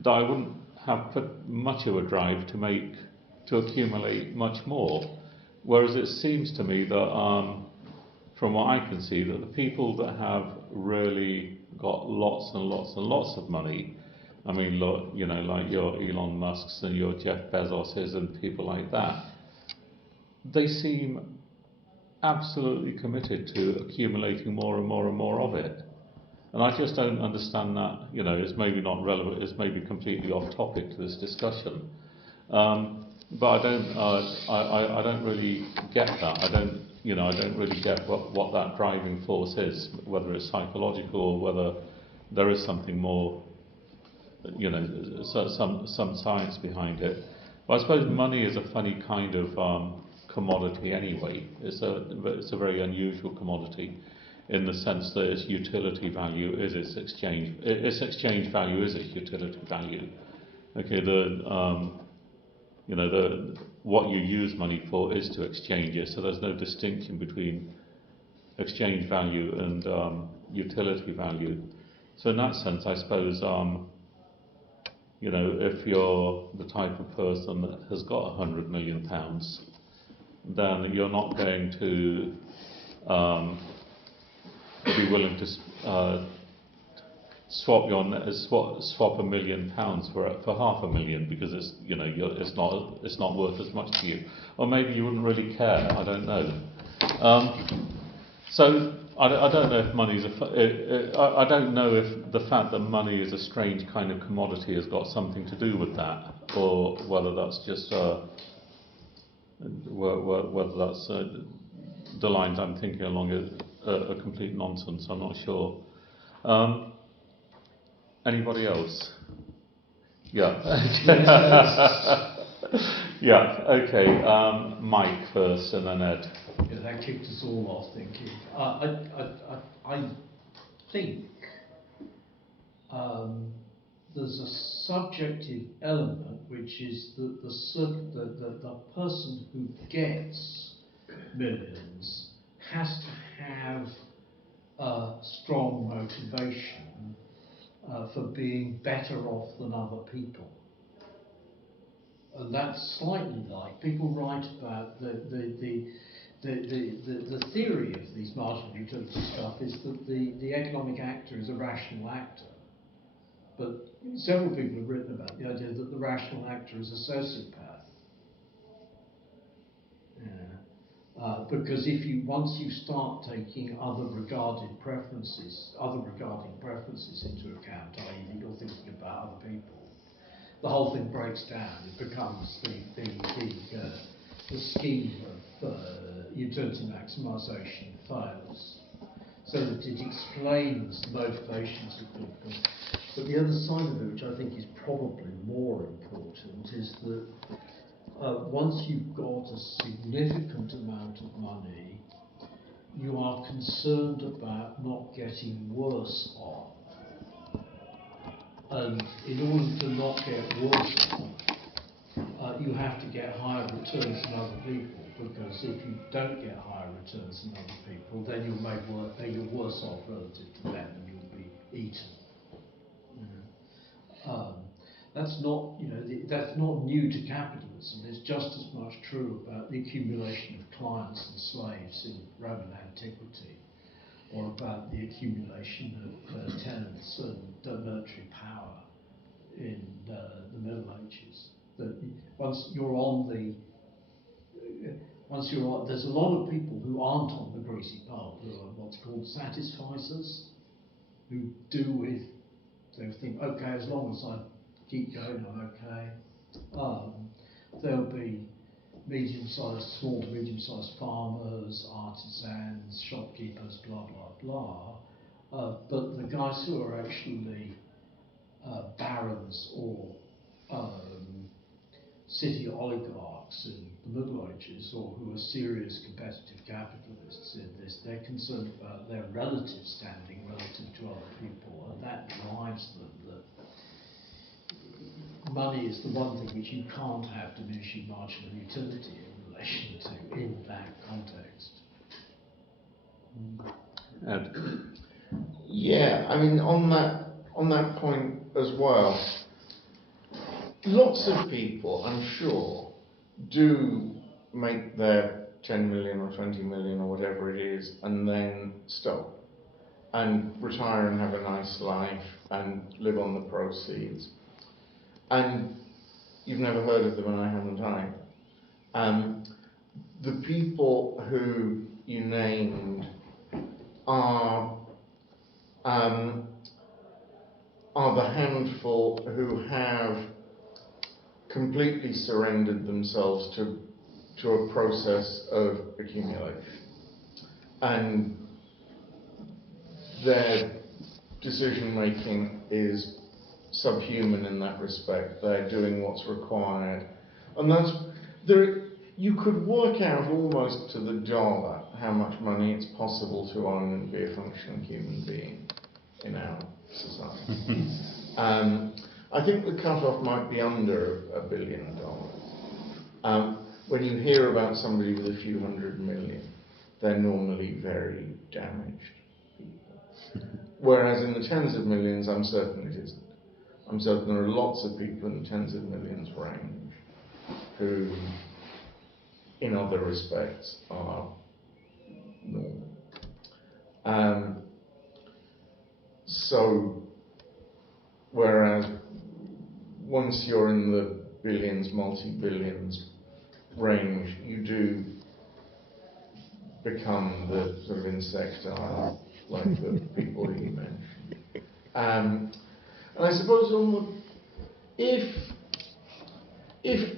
that I wouldn't have put much of a drive to accumulate much more. Whereas it seems to me that, from what I can see, that the people that have really got lots and lots and lots of money, I mean, look, like your Elon Musks and your Jeff Bezoses and people like that, they seem absolutely committed to accumulating more and more and more of it. And I just don't understand that. It's maybe not relevant, it's maybe completely off topic to this discussion. But I don't really get that. I don't really get what that driving force is, whether it's psychological or whether there is something more, some science behind it. But I suppose money is a funny kind of commodity anyway. It's a very unusual commodity in the sense that its utility value is its exchange value is its utility value. Okay, what you use money for is to exchange it, so there's no distinction between exchange value and utility value. So in that sense, I suppose, if you're the type of person that has got £100 million, then you're not going to be willing to swap £1 million for £500,000 because it's not worth as much to you, or maybe you wouldn't really care. I don't know. So I don't know if money's I don't know if the fact that money is a strange kind of commodity has got something to do with that, or whether that's just whether that's the lines I'm thinking along are complete nonsense. I'm not sure. Anybody else? Yeah. Yeah. Okay. Mike first, and then Ed. Yeah, that kicked us all off thinking. I think there's a subjective element, which is that the person who gets millions has to have a strong motivation for being better off than other people. And that's slightly like people write about the theory of these marginal utility stuff is that the economic actor is a rational actor. But several people have written about the idea that the rational actor is a sociopath. Because once you start taking other regarding preferences into account, i.e. that you're thinking about other people, the whole thing breaks down. It becomes the scheme of utility maximisation fails, so that it explains the motivations of people. But the other side of it, which I think is probably more important, is that once you've got a significant amount of money, you are concerned about not getting worse off. And in order to not get worse off, you have to get higher returns than other people, because if you don't get higher returns than other people, then you're worse off relative to them, and you'll be eaten. That's not, that's not new to capitalism. It's just as much true about the accumulation of clients and slaves in Roman antiquity, or about the accumulation of tenants and military power in the Middle Ages. That once you're on, there's a lot of people who aren't on the greasy pole, who are what's called satisficers, who do with, they think, okay, as long as I keep going, I'm okay. There'll be small to medium-sized farmers, artisans, shopkeepers, blah, blah, blah. But the guys who are actually barons or city oligarchs in the Middle Ages, or who are serious competitive capitalists in this, they're concerned about their relative standing relative to other people, and that drives them that money is the one thing which you can't have diminishing marginal utility in relation to in that context. Ed? Yeah, I mean, on that point as well, lots of people, I'm sure, do make their 10 million or 20 million or whatever it is, and then stop and retire and have a nice life and live on the proceeds. And you've never heard of them, and I haven't either. The people who you named are the handful who have completely surrendered themselves to a process of accumulation, and their decision making is subhuman in that respect. They're doing what's required, and you could work out almost to the dollar how much money it's possible to own and be a functioning human being in our society. I think the cutoff might be under $1 billion. When you hear about somebody with a few hundred million, they're normally very damaged people. Whereas in the tens of millions, I'm certain it isn't. I'm certain there are lots of people in the tens of millions range who, in other respects, are normal. So, whereas once you're in the billions, multi-billions range, you do become the sort of insectile, like the people you mentioned. And I suppose if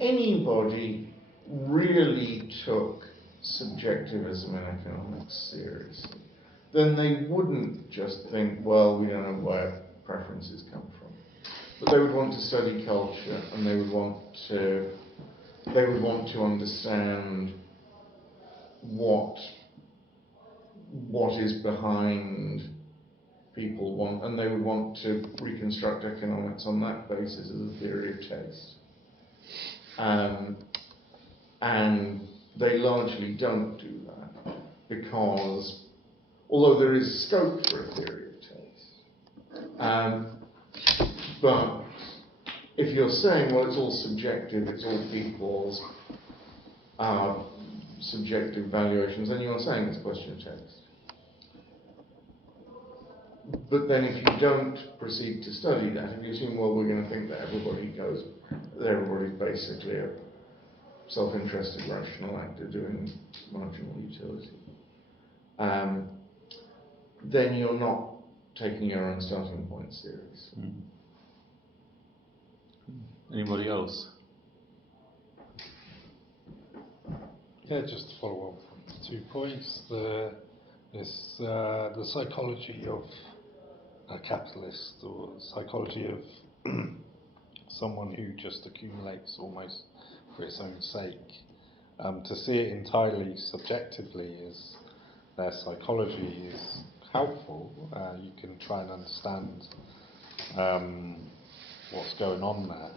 anybody really took subjectivism in economics seriously, then they wouldn't just think, well, we don't know where preferences come from. But they would want to study culture, and they would want to understand what is behind people want, and they would want to reconstruct economics on that basis as a theory of taste. And they largely don't do that, because although there is scope for a theory of taste, but if you're saying, well, it's all subjective, it's all people's subjective valuations, then you're saying it's a question of taste. But then if you don't proceed to study that, if you assume, well, we're going to think that everybody's basically a self-interested rational actor doing marginal utility, then you're not taking your own starting point seriously. Mm. Anybody else? Yeah, just to follow up on 2 points. The psychology of a capitalist, or psychology of someone who just accumulates almost for its own sake. To see it entirely subjectively is their psychology is helpful. You can try and understand what's going on there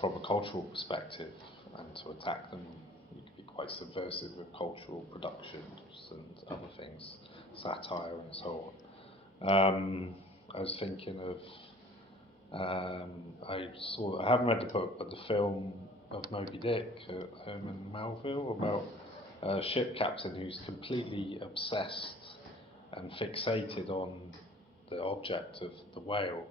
from a cultural perspective, and to attack them, you could be quite subversive with cultural productions and other things, satire and so on. I was thinking of, I haven't read the book, but the film of Moby Dick, Herman Melville, about a ship captain who's completely obsessed and fixated on the object of the whale.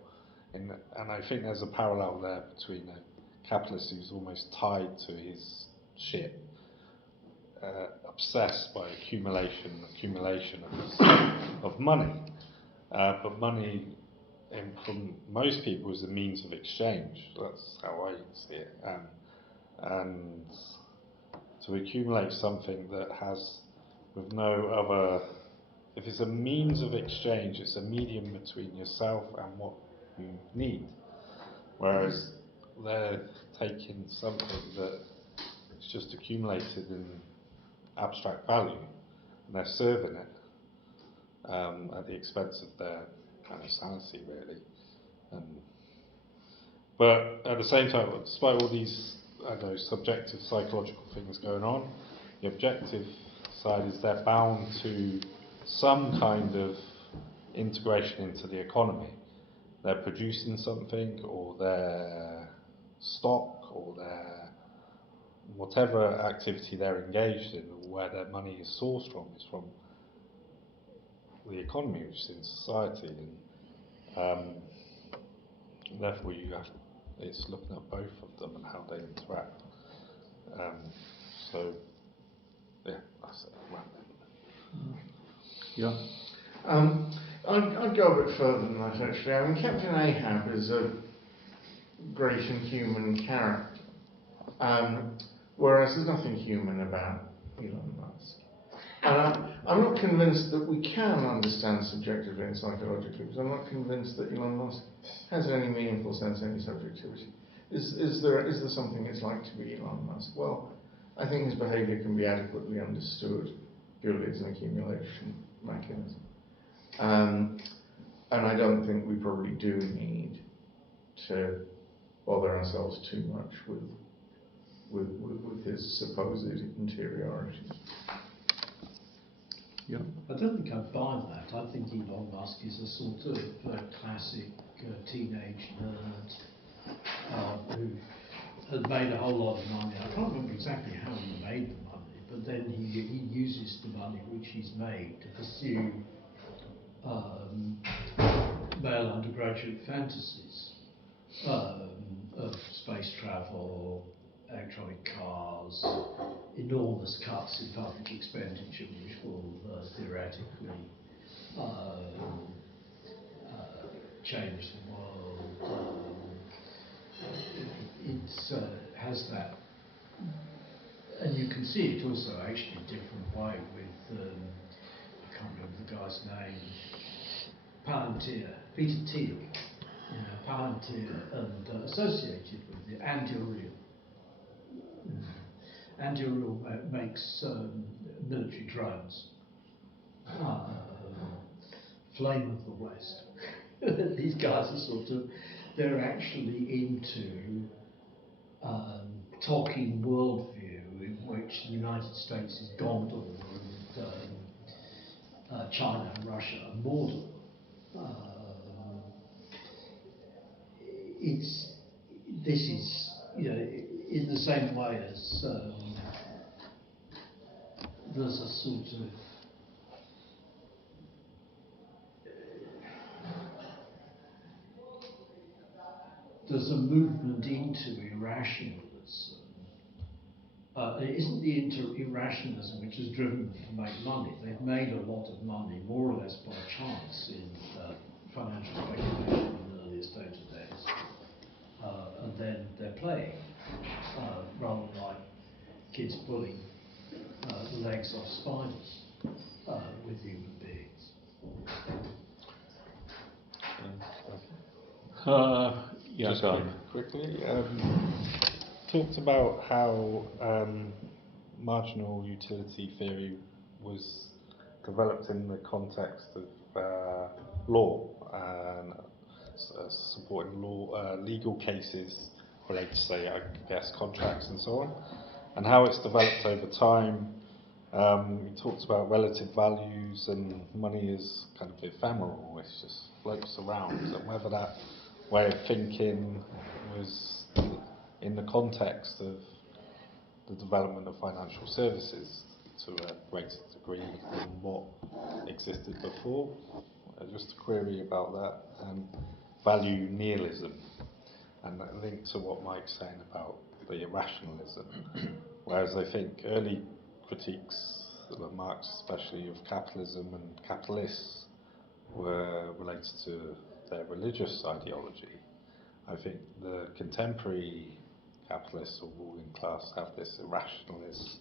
And I think there's a parallel there between a capitalist who's almost tied to his ship, obsessed by accumulation of money. But money, from most people, is a means of exchange. That's how I see it. And to accumulate something that has, with no other, if it's a means of exchange, it's a medium between yourself and what you need. Whereas they're taking something that is just accumulated in abstract value, and they're serving it at the expense of their kind of sanity, really. But at the same time, despite all these, I don't know, subjective psychological things going on, the objective side is they're bound to some kind of integration into the economy. They're producing something, or their stock, or their whatever activity they're engaged in, or where their money is sourced from, is from the economy, which is in society. And therefore, it's looking at both of them and how they interact. So, yeah, that's it. Yeah. I'd go a bit further than that, actually. I mean, Captain Ahab is a great and human character, whereas there's nothing human about Elon Musk. And I'm not convinced that we can understand subjectively and psychologically, because I'm not convinced that Elon Musk has any meaningful sense of any subjectivity. Is there something it's like to be Elon Musk? Well, I think his behaviour can be adequately understood purely as an accumulation mechanism. And I don't think we probably do need to bother ourselves too much with his supposed interiority. Yeah. I don't think I buy that. I think Elon Musk is a sort of classic teenage nerd who has made a whole lot of money. I can't remember exactly how he made the money, but then he uses the money which he's made to pursue male undergraduate fantasies of space travel, electronic cars, enormous cuts in public expenditure, which will theoretically change the world. It has that, and you can see it also actually a different way with, I can't remember the guy's name, Palantir, Peter Thiel, Palantir, and associated with it, Andy O'Reilly. Andy O'Reilly makes military drones. Flame of the West. These guys are sort of, they're actually into talking worldview in which the United States is Gondor and China and Russia are Mordor. This is, in the same way as there's a sort of there's a movement into irrationalism. It isn't the irrationalism which has driven them to make money. They've made a lot of money, more or less by chance, in financial speculation in the earlier stage of days. And then they're playing, rather like kids pulling the legs off spiders with human beings. Yeah, Just go on. quickly, talked about how marginal utility theory was developed in the context of law, and supporting legal cases related to, say, I guess, contracts and so on, and how it's developed over time. He talks about relative values, and money is kind of ephemeral, it just floats around, and whether that way of thinking was in the context of the development of financial services to a greater degree than what existed before. Just a query about that. Value nihilism, and that link to what Mike's saying about the irrationalism. Whereas I think early critiques of Marx, especially of capitalism and capitalists, were related to their religious ideology. I think the contemporary capitalists or ruling class have this irrationalist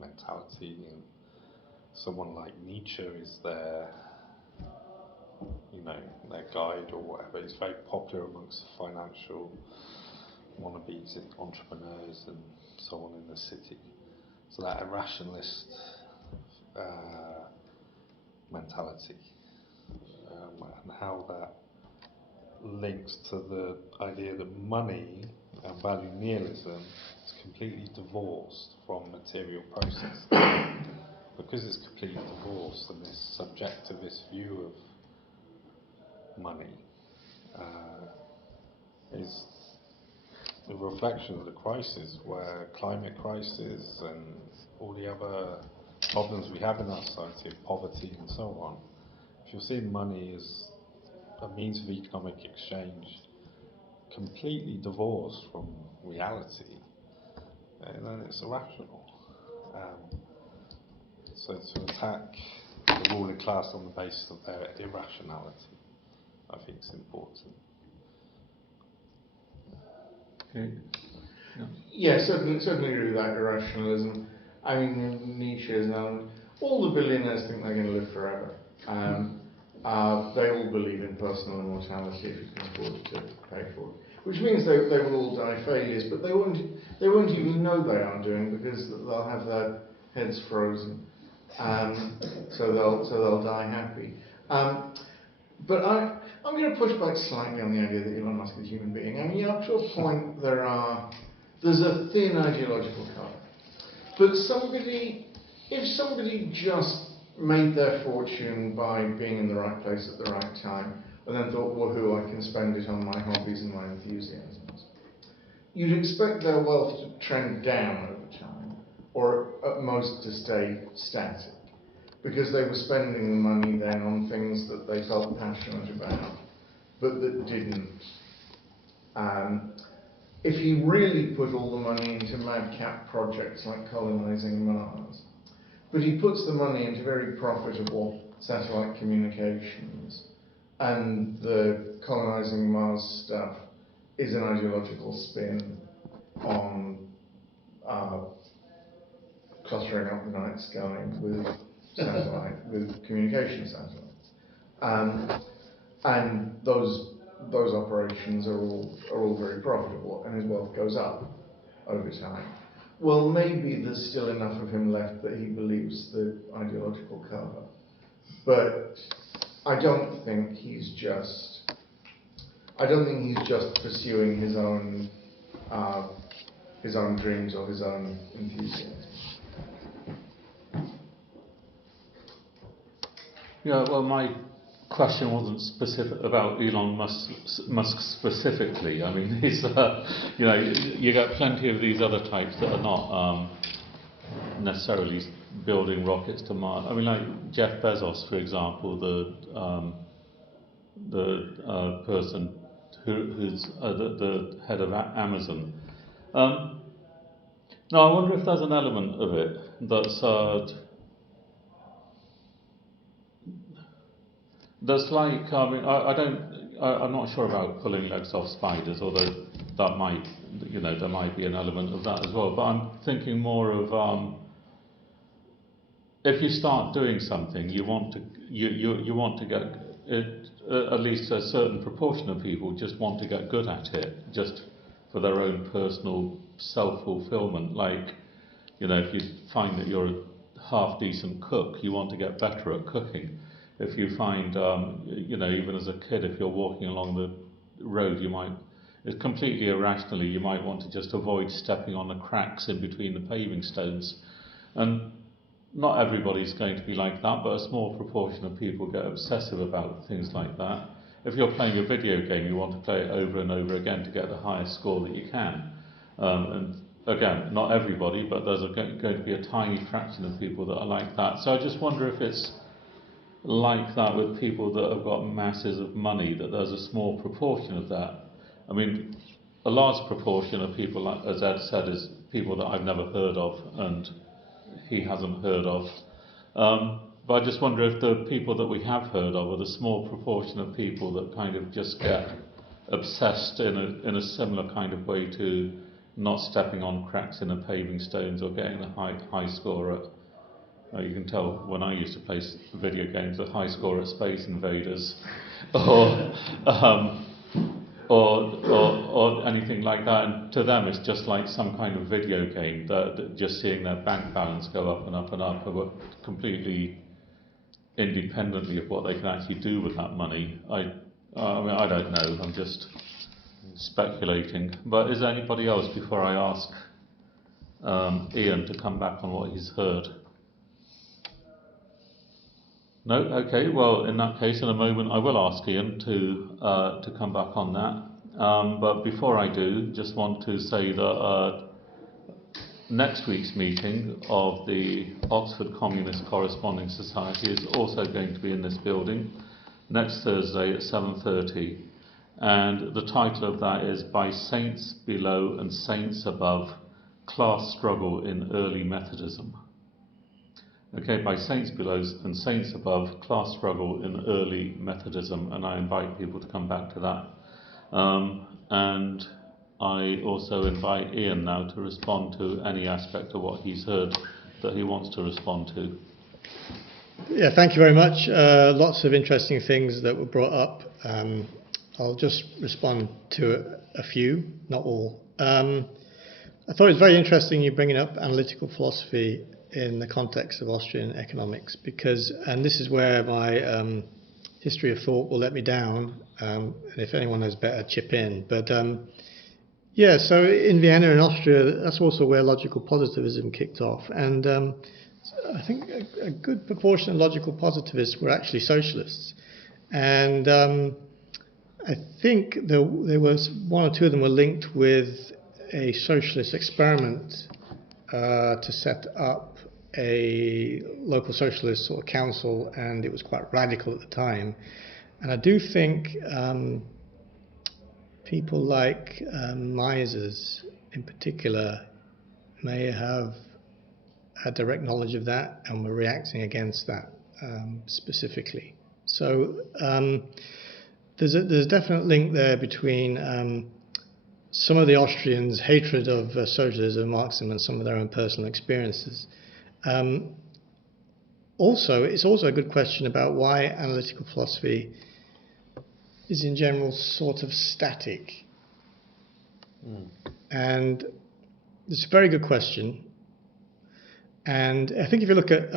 mentality, and someone like Nietzsche is their guide or whatever. He's very popular amongst financial wannabes and entrepreneurs and so on in the city. So that irrationalist mentality, and how that links to the idea that money and value nihilism is completely divorced from material process. Because it's completely divorced, and this subjectivist view of money is a reflection of the crisis, where climate crisis and all the other problems we have in our society, of poverty and so on. If you're seeing money as a means of economic exchange completely divorced from reality, then it's irrational. So to attack the ruling class on the basis of their irrationality, I think is important. Okay. Yeah, certainly agree with that irrationalism. I mean, Nietzsche is known. All the billionaires think they're going to live forever. They all believe in personal immortality if you can afford to pay for it, which means they will all die failures, but they won't even know they are doing, because they'll have their heads frozen, so they'll die happy. But I'm going to push back slightly on the idea that Elon Musk is a human being. I mean, up to a point, there's a thin ideological cover. But if somebody just made their fortune by being in the right place at the right time, and then thought, woohoo, I can spend it on my hobbies and my enthusiasms, you'd expect their wealth to trend down over time, or at most to stay static, because they were spending the money then on things that they felt passionate about, but that didn't. If he really put all the money into madcap projects like colonising Mars, but he puts the money into very profitable satellite communications, and the colonising Mars stuff is an ideological spin on clustering up the night sky with communication satellites, and those operations are all very profitable, and his wealth goes up over time. Well, maybe there's still enough of him left that he believes the ideological cover, but I don't think he's just pursuing his own dreams or his own enthusiasm. Yeah, well, my question wasn't specific about Elon Musk specifically. I mean, he's, you get plenty of these other types that are not necessarily building rockets to Mars. I mean, like Jeff Bezos, for example, the person who's the head of Amazon. Now, I wonder if there's an element of it that's like, I mean, I'm not sure about pulling legs off spiders, although that might, there might be an element of that as well. But I'm thinking more of, if you start doing something, you want to get it, at least a certain proportion of people just want to get good at it, just for their own personal self-fulfillment. Like, if you find that you're a half-decent cook, you want to get better at cooking. if you find, even as a kid, if you're walking along the road, it's completely irrationally, you might want to just avoid stepping on the cracks in between the paving stones. And not everybody's going to be like that, but a small proportion of people get obsessive about things like that. If you're playing a video game, you want to play it over and over again to get the highest score that you can. And again, not everybody, but there's going to be a tiny fraction of people that are like that. So I just wonder if it's like that with people that have got masses of money, that there's a small proportion of that. I mean, a large proportion of people, like, as Ed said, is people that I've never heard of and he hasn't heard of. But I just wonder if the people that we have heard of are the small proportion of people that kind of just get obsessed in a similar kind of way to not stepping on cracks in the paving stones or getting a high score at. You can tell when I used to play video games, a high score at Space Invaders, or anything like that. And to them, it's just like some kind of video game. That just seeing their bank balance go up and up and up, completely independently of what they can actually do with that money. I mean, I don't know. I'm just speculating. But is there anybody else before I ask Ian to come back on what he's heard? No? Okay, well, in that case, in a moment, I will ask Ian to come back on that. But before I do, just want to say that next week's meeting of the Oxford Communist Corresponding Society is also going to be in this building, next Thursday at 7:30. And the title of that is By Saints Below and Saints Above, Class Struggle in Early Methodism. Okay, by saints below and saints above, class struggle in early Methodism, and I invite people to come back to that. And I also invite Ian now to respond to any aspect of what he's heard that he wants to respond to. Yeah, thank you very much. Lots of interesting things that were brought up. I'll just respond to a few, not all. I thought it was very interesting you bringing up analytical philosophy in the context of Austrian economics, because, and this is where my history of thought will let me down, and if anyone has better, chip in. But yeah, so in Vienna in Austria, that's also where logical positivism kicked off, and I think a good proportion of logical positivists were actually socialists, and I think there was one or two of them were linked with a socialist experiment to set up a local socialist sort of council, and it was quite radical at the time. And I do think people like Mises in particular may have had direct knowledge of that and were reacting against that specifically. So there's a definite link there between some of the Austrians' hatred of socialism, Marxism, and some of their own personal experiences. Also, it's also a good question about why analytical philosophy is in general sort of static. And it's a very good question. And I think if you look at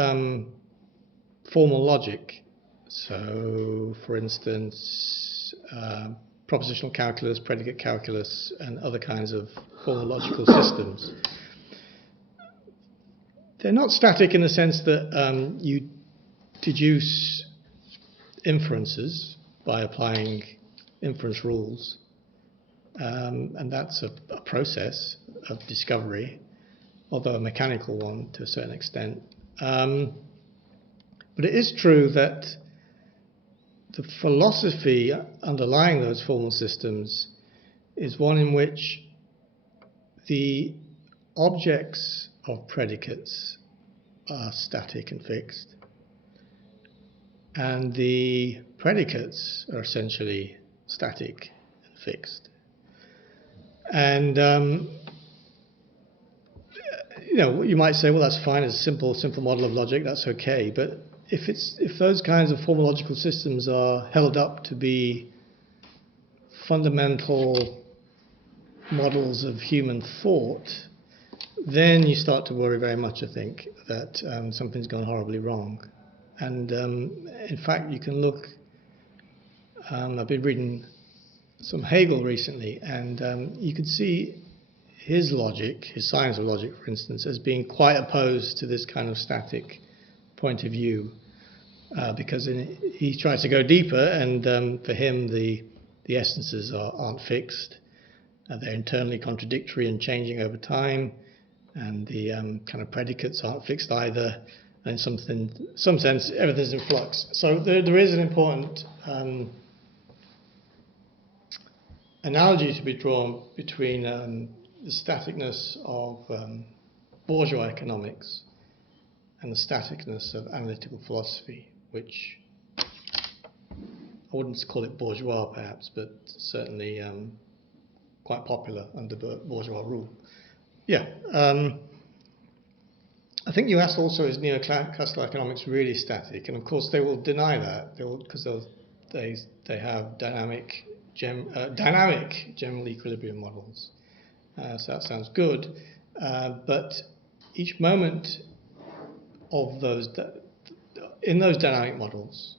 formal logic, so for instance, propositional calculus, predicate calculus, and other kinds of formal logical systems, they're not static in the sense that you deduce inferences by applying inference rules, and that's a process of discovery, although a mechanical one to a certain extent. But it is true that the philosophy underlying those formal systems is one in which the objects of predicates are static and fixed, and the predicates are essentially static and fixed. And you might say, well, that's fine, it's a simple model of logic, that's okay. But if those kinds of formal logical systems are held up to be fundamental models of human thought, then you start to worry very much, I think, that something's gone horribly wrong. And in fact, you can look, I've been reading some Hegel recently, and you can see his logic, his science of logic, for instance, as being quite opposed to this kind of static point of view, because he tries to go deeper, and for him the essences aren't fixed. They're internally contradictory and changing over time, and the kind of predicates aren't fixed either. And in some sense, everything's in flux. So there is an important analogy to be drawn between the staticness of bourgeois economics and the staticness of analytical philosophy, which I wouldn't call it bourgeois perhaps, but certainly quite popular under bourgeois rule. Yeah. I think you asked also, is neoclassical economics really static? And of course they will deny that, because they have dynamic general equilibrium models. So that sounds good, but each moment of those, in those dynamic models,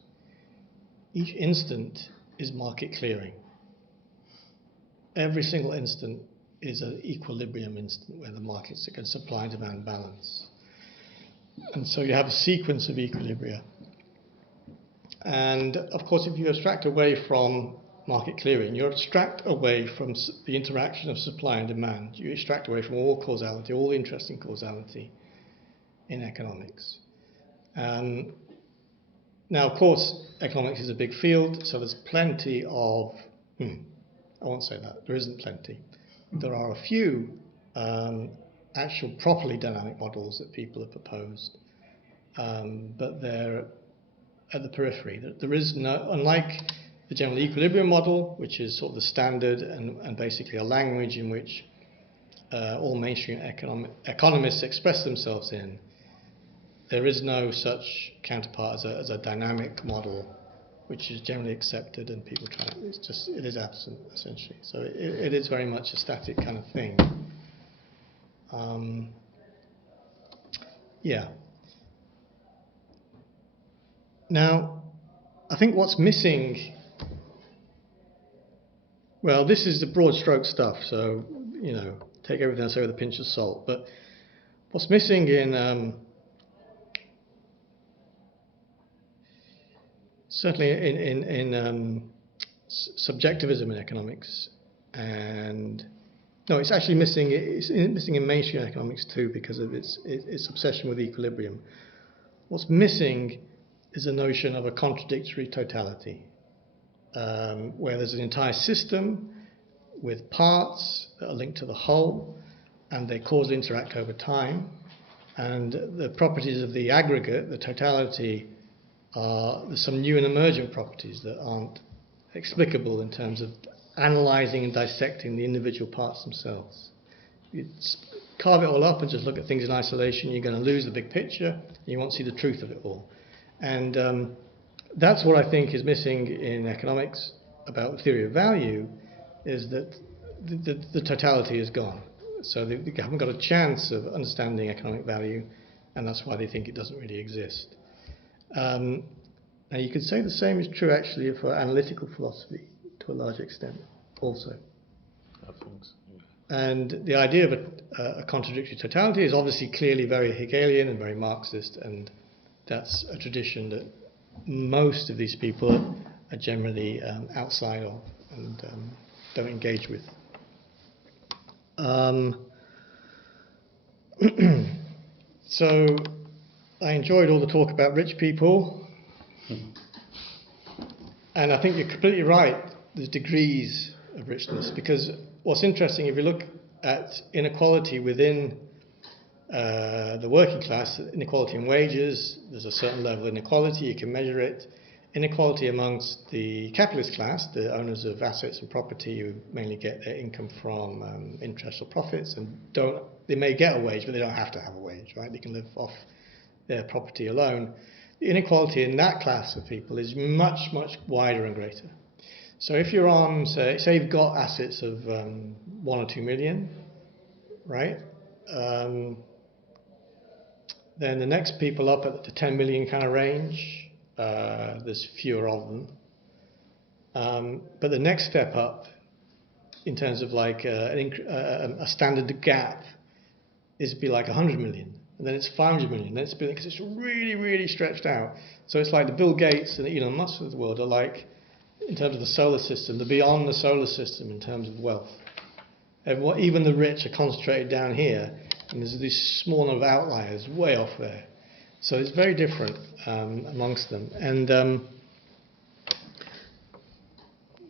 each instant is market clearing. Every single instant is an equilibrium instant where the markets are supply and demand balance. And so you have a sequence of equilibria. And of course, if you abstract away from market clearing, you abstract away from the interaction of supply and demand. You extract away from all causality, all interesting causality in economics. Now, of course, economics is a big field, so there's plenty of... I won't say that. There isn't plenty. There are a few actual properly dynamic models that people have proposed, but they're at the periphery. There is no, unlike the general equilibrium model, which is sort of the standard and basically a language in which all mainstream economists express themselves in, there is no such counterpart as a dynamic model, which is generally accepted and people try. It is absent essentially. So it is very much a static kind of thing. Yeah. Now, I think what's missing, well, this is the broad stroke stuff, so, you know, take everything I say with a pinch of salt, but what's missing in, certainly in subjectivism in economics, and no, it's actually missing. It's missing in mainstream economics too because of its obsession with equilibrium. What's missing is a notion of a contradictory totality, where there's an entire system with parts that are linked to the whole, and they causally interact over time, and the properties of the aggregate, the totality, there's some new and emergent properties that aren't explicable in terms of analysing and dissecting the individual parts themselves. You carve it all up and just look at things in isolation, you're going to lose the big picture, and you won't see the truth of it all. And that's what I think is missing in economics about the theory of value, is that the totality is gone. So they haven't got a chance of understanding economic value, and that's why they think it doesn't really exist. Now you could say the same is true actually for analytical philosophy to a large extent also. I think so, yeah. And the idea of a contradictory totality is obviously clearly very Hegelian and very Marxist, and that's a tradition that most of these people are generally outside of and don't engage with. So I enjoyed all the talk about rich people, and I think you're completely right. There's degrees of richness, because what's interesting, if you look at inequality within the working class, inequality in wages, there's a certain level of inequality, you can measure it. Inequality amongst the capitalist class, the owners of assets and property who mainly get their income from interest or profits, and they may get a wage, but they don't have to have a wage, right? They can live off their property alone. The inequality in that class of people is much, much wider and greater. So if you're on, say you've got assets of 1 or 2 million, right? Then the next people up at the 10 million kind of range, there's fewer of them. But the next step up, in terms of like a standard gap, is to be like 100 million. And then it's 500 million. Then it's because it's really, really stretched out. So it's like the Bill Gates and the Elon Musk of the world are like, in terms of the solar system, they're beyond the solar system in terms of wealth. Even the rich are concentrated down here, and there's this small number of outliers way off there. So it's very different amongst them. And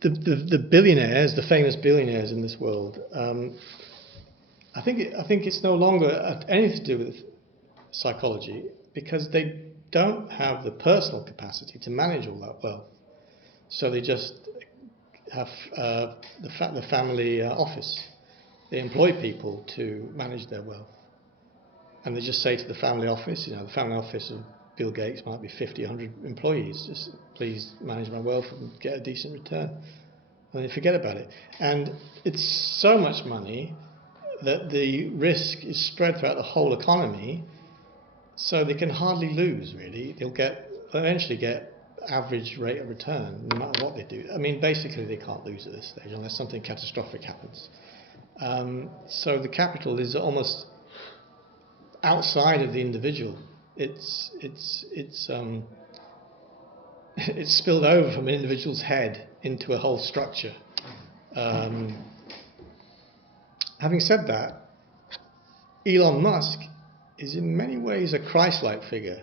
the billionaires, the famous billionaires in this world, I think it's no longer anything to do with psychology, because they don't have the personal capacity to manage all that wealth. So they just have the family office. They employ people to manage their wealth. And they just say to the family office, the family office of Bill Gates might be 50, 100 employees, just please manage my wealth and get a decent return. And they forget about it. And it's so much money that the risk is spread throughout the whole economy, so they can hardly lose, really. They'll eventually get average rate of return, no matter what they do. I mean, basically they can't lose at this stage unless something catastrophic happens. So the capital is almost outside of the individual. It's spilled over from an individual's head into a whole structure. Having said that, Elon Musk is in many ways a Christ-like figure,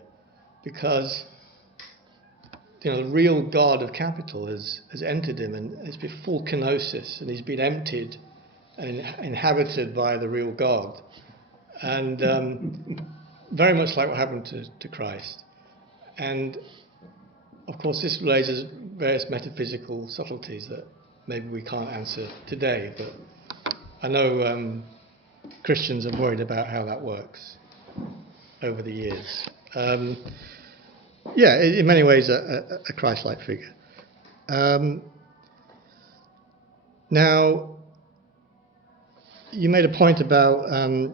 because the real God of capital has entered him, and it's been full kenosis, and he's been emptied and inhabited by the real God. And very much like what happened to Christ. And of course this raises various metaphysical subtleties that maybe we can't answer today, but I know Christians are worried about how that works over the years. In many ways a Christ-like figure. Now, you made a point about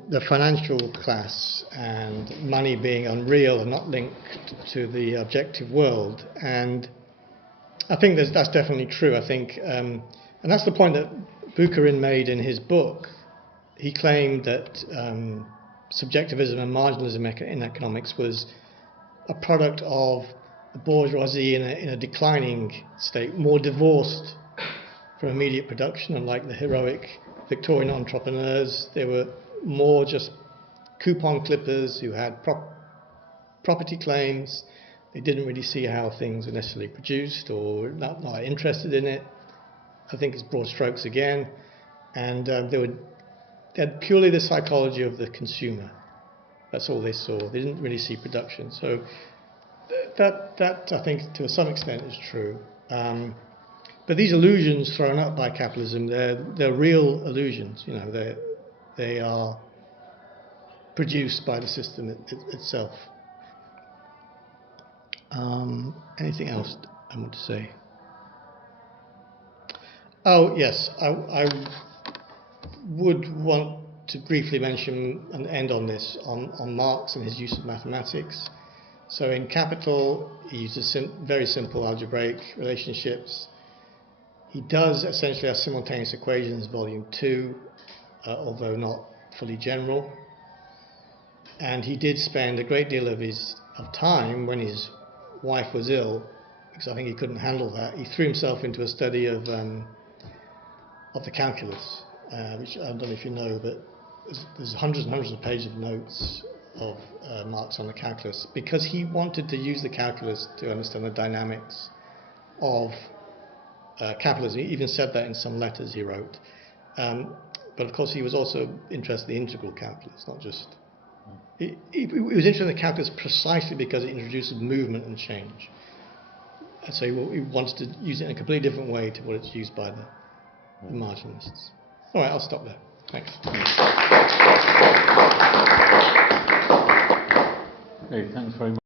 the financial class and money being unreal and not linked to the objective world, and I think that's definitely true. I think, and that's the point that Bukharin made in his book. He claimed that subjectivism and marginalism in economics was a product of the bourgeoisie in a declining state, more divorced from immediate production, unlike the heroic Victorian entrepreneurs. They were more just coupon clippers who had property claims. They didn't really see how things were necessarily produced, or not interested in it. I think it's broad strokes again. And they had purely the psychology of the consumer. That's all they saw. They didn't really see production. So that I think to some extent is true. But these illusions thrown up by capitalism, they're real illusions. They are produced by the system itself. Anything else I want to say? Oh yes, I would want to briefly mention and end on this on Marx and his use of mathematics. So in Capital, he uses very simple algebraic relationships. He does essentially have simultaneous equations, volume 2, although not fully general. And he did spend a great deal of time when his wife was ill, because I think he couldn't handle that. He threw himself into a study of the calculus, which I don't know if you know, but there's hundreds and hundreds of pages of notes of Marx on the calculus, because he wanted to use the calculus to understand the dynamics of capitalism. He even said that in some letters he wrote. But of course he was also interested in the integral calculus, not just... He was interested in the calculus precisely because it introduces movement and change. And so he wanted to use it in a completely different way to what it's used by the marginalists. All right, I'll stop there. Thanks. Okay, thanks very much.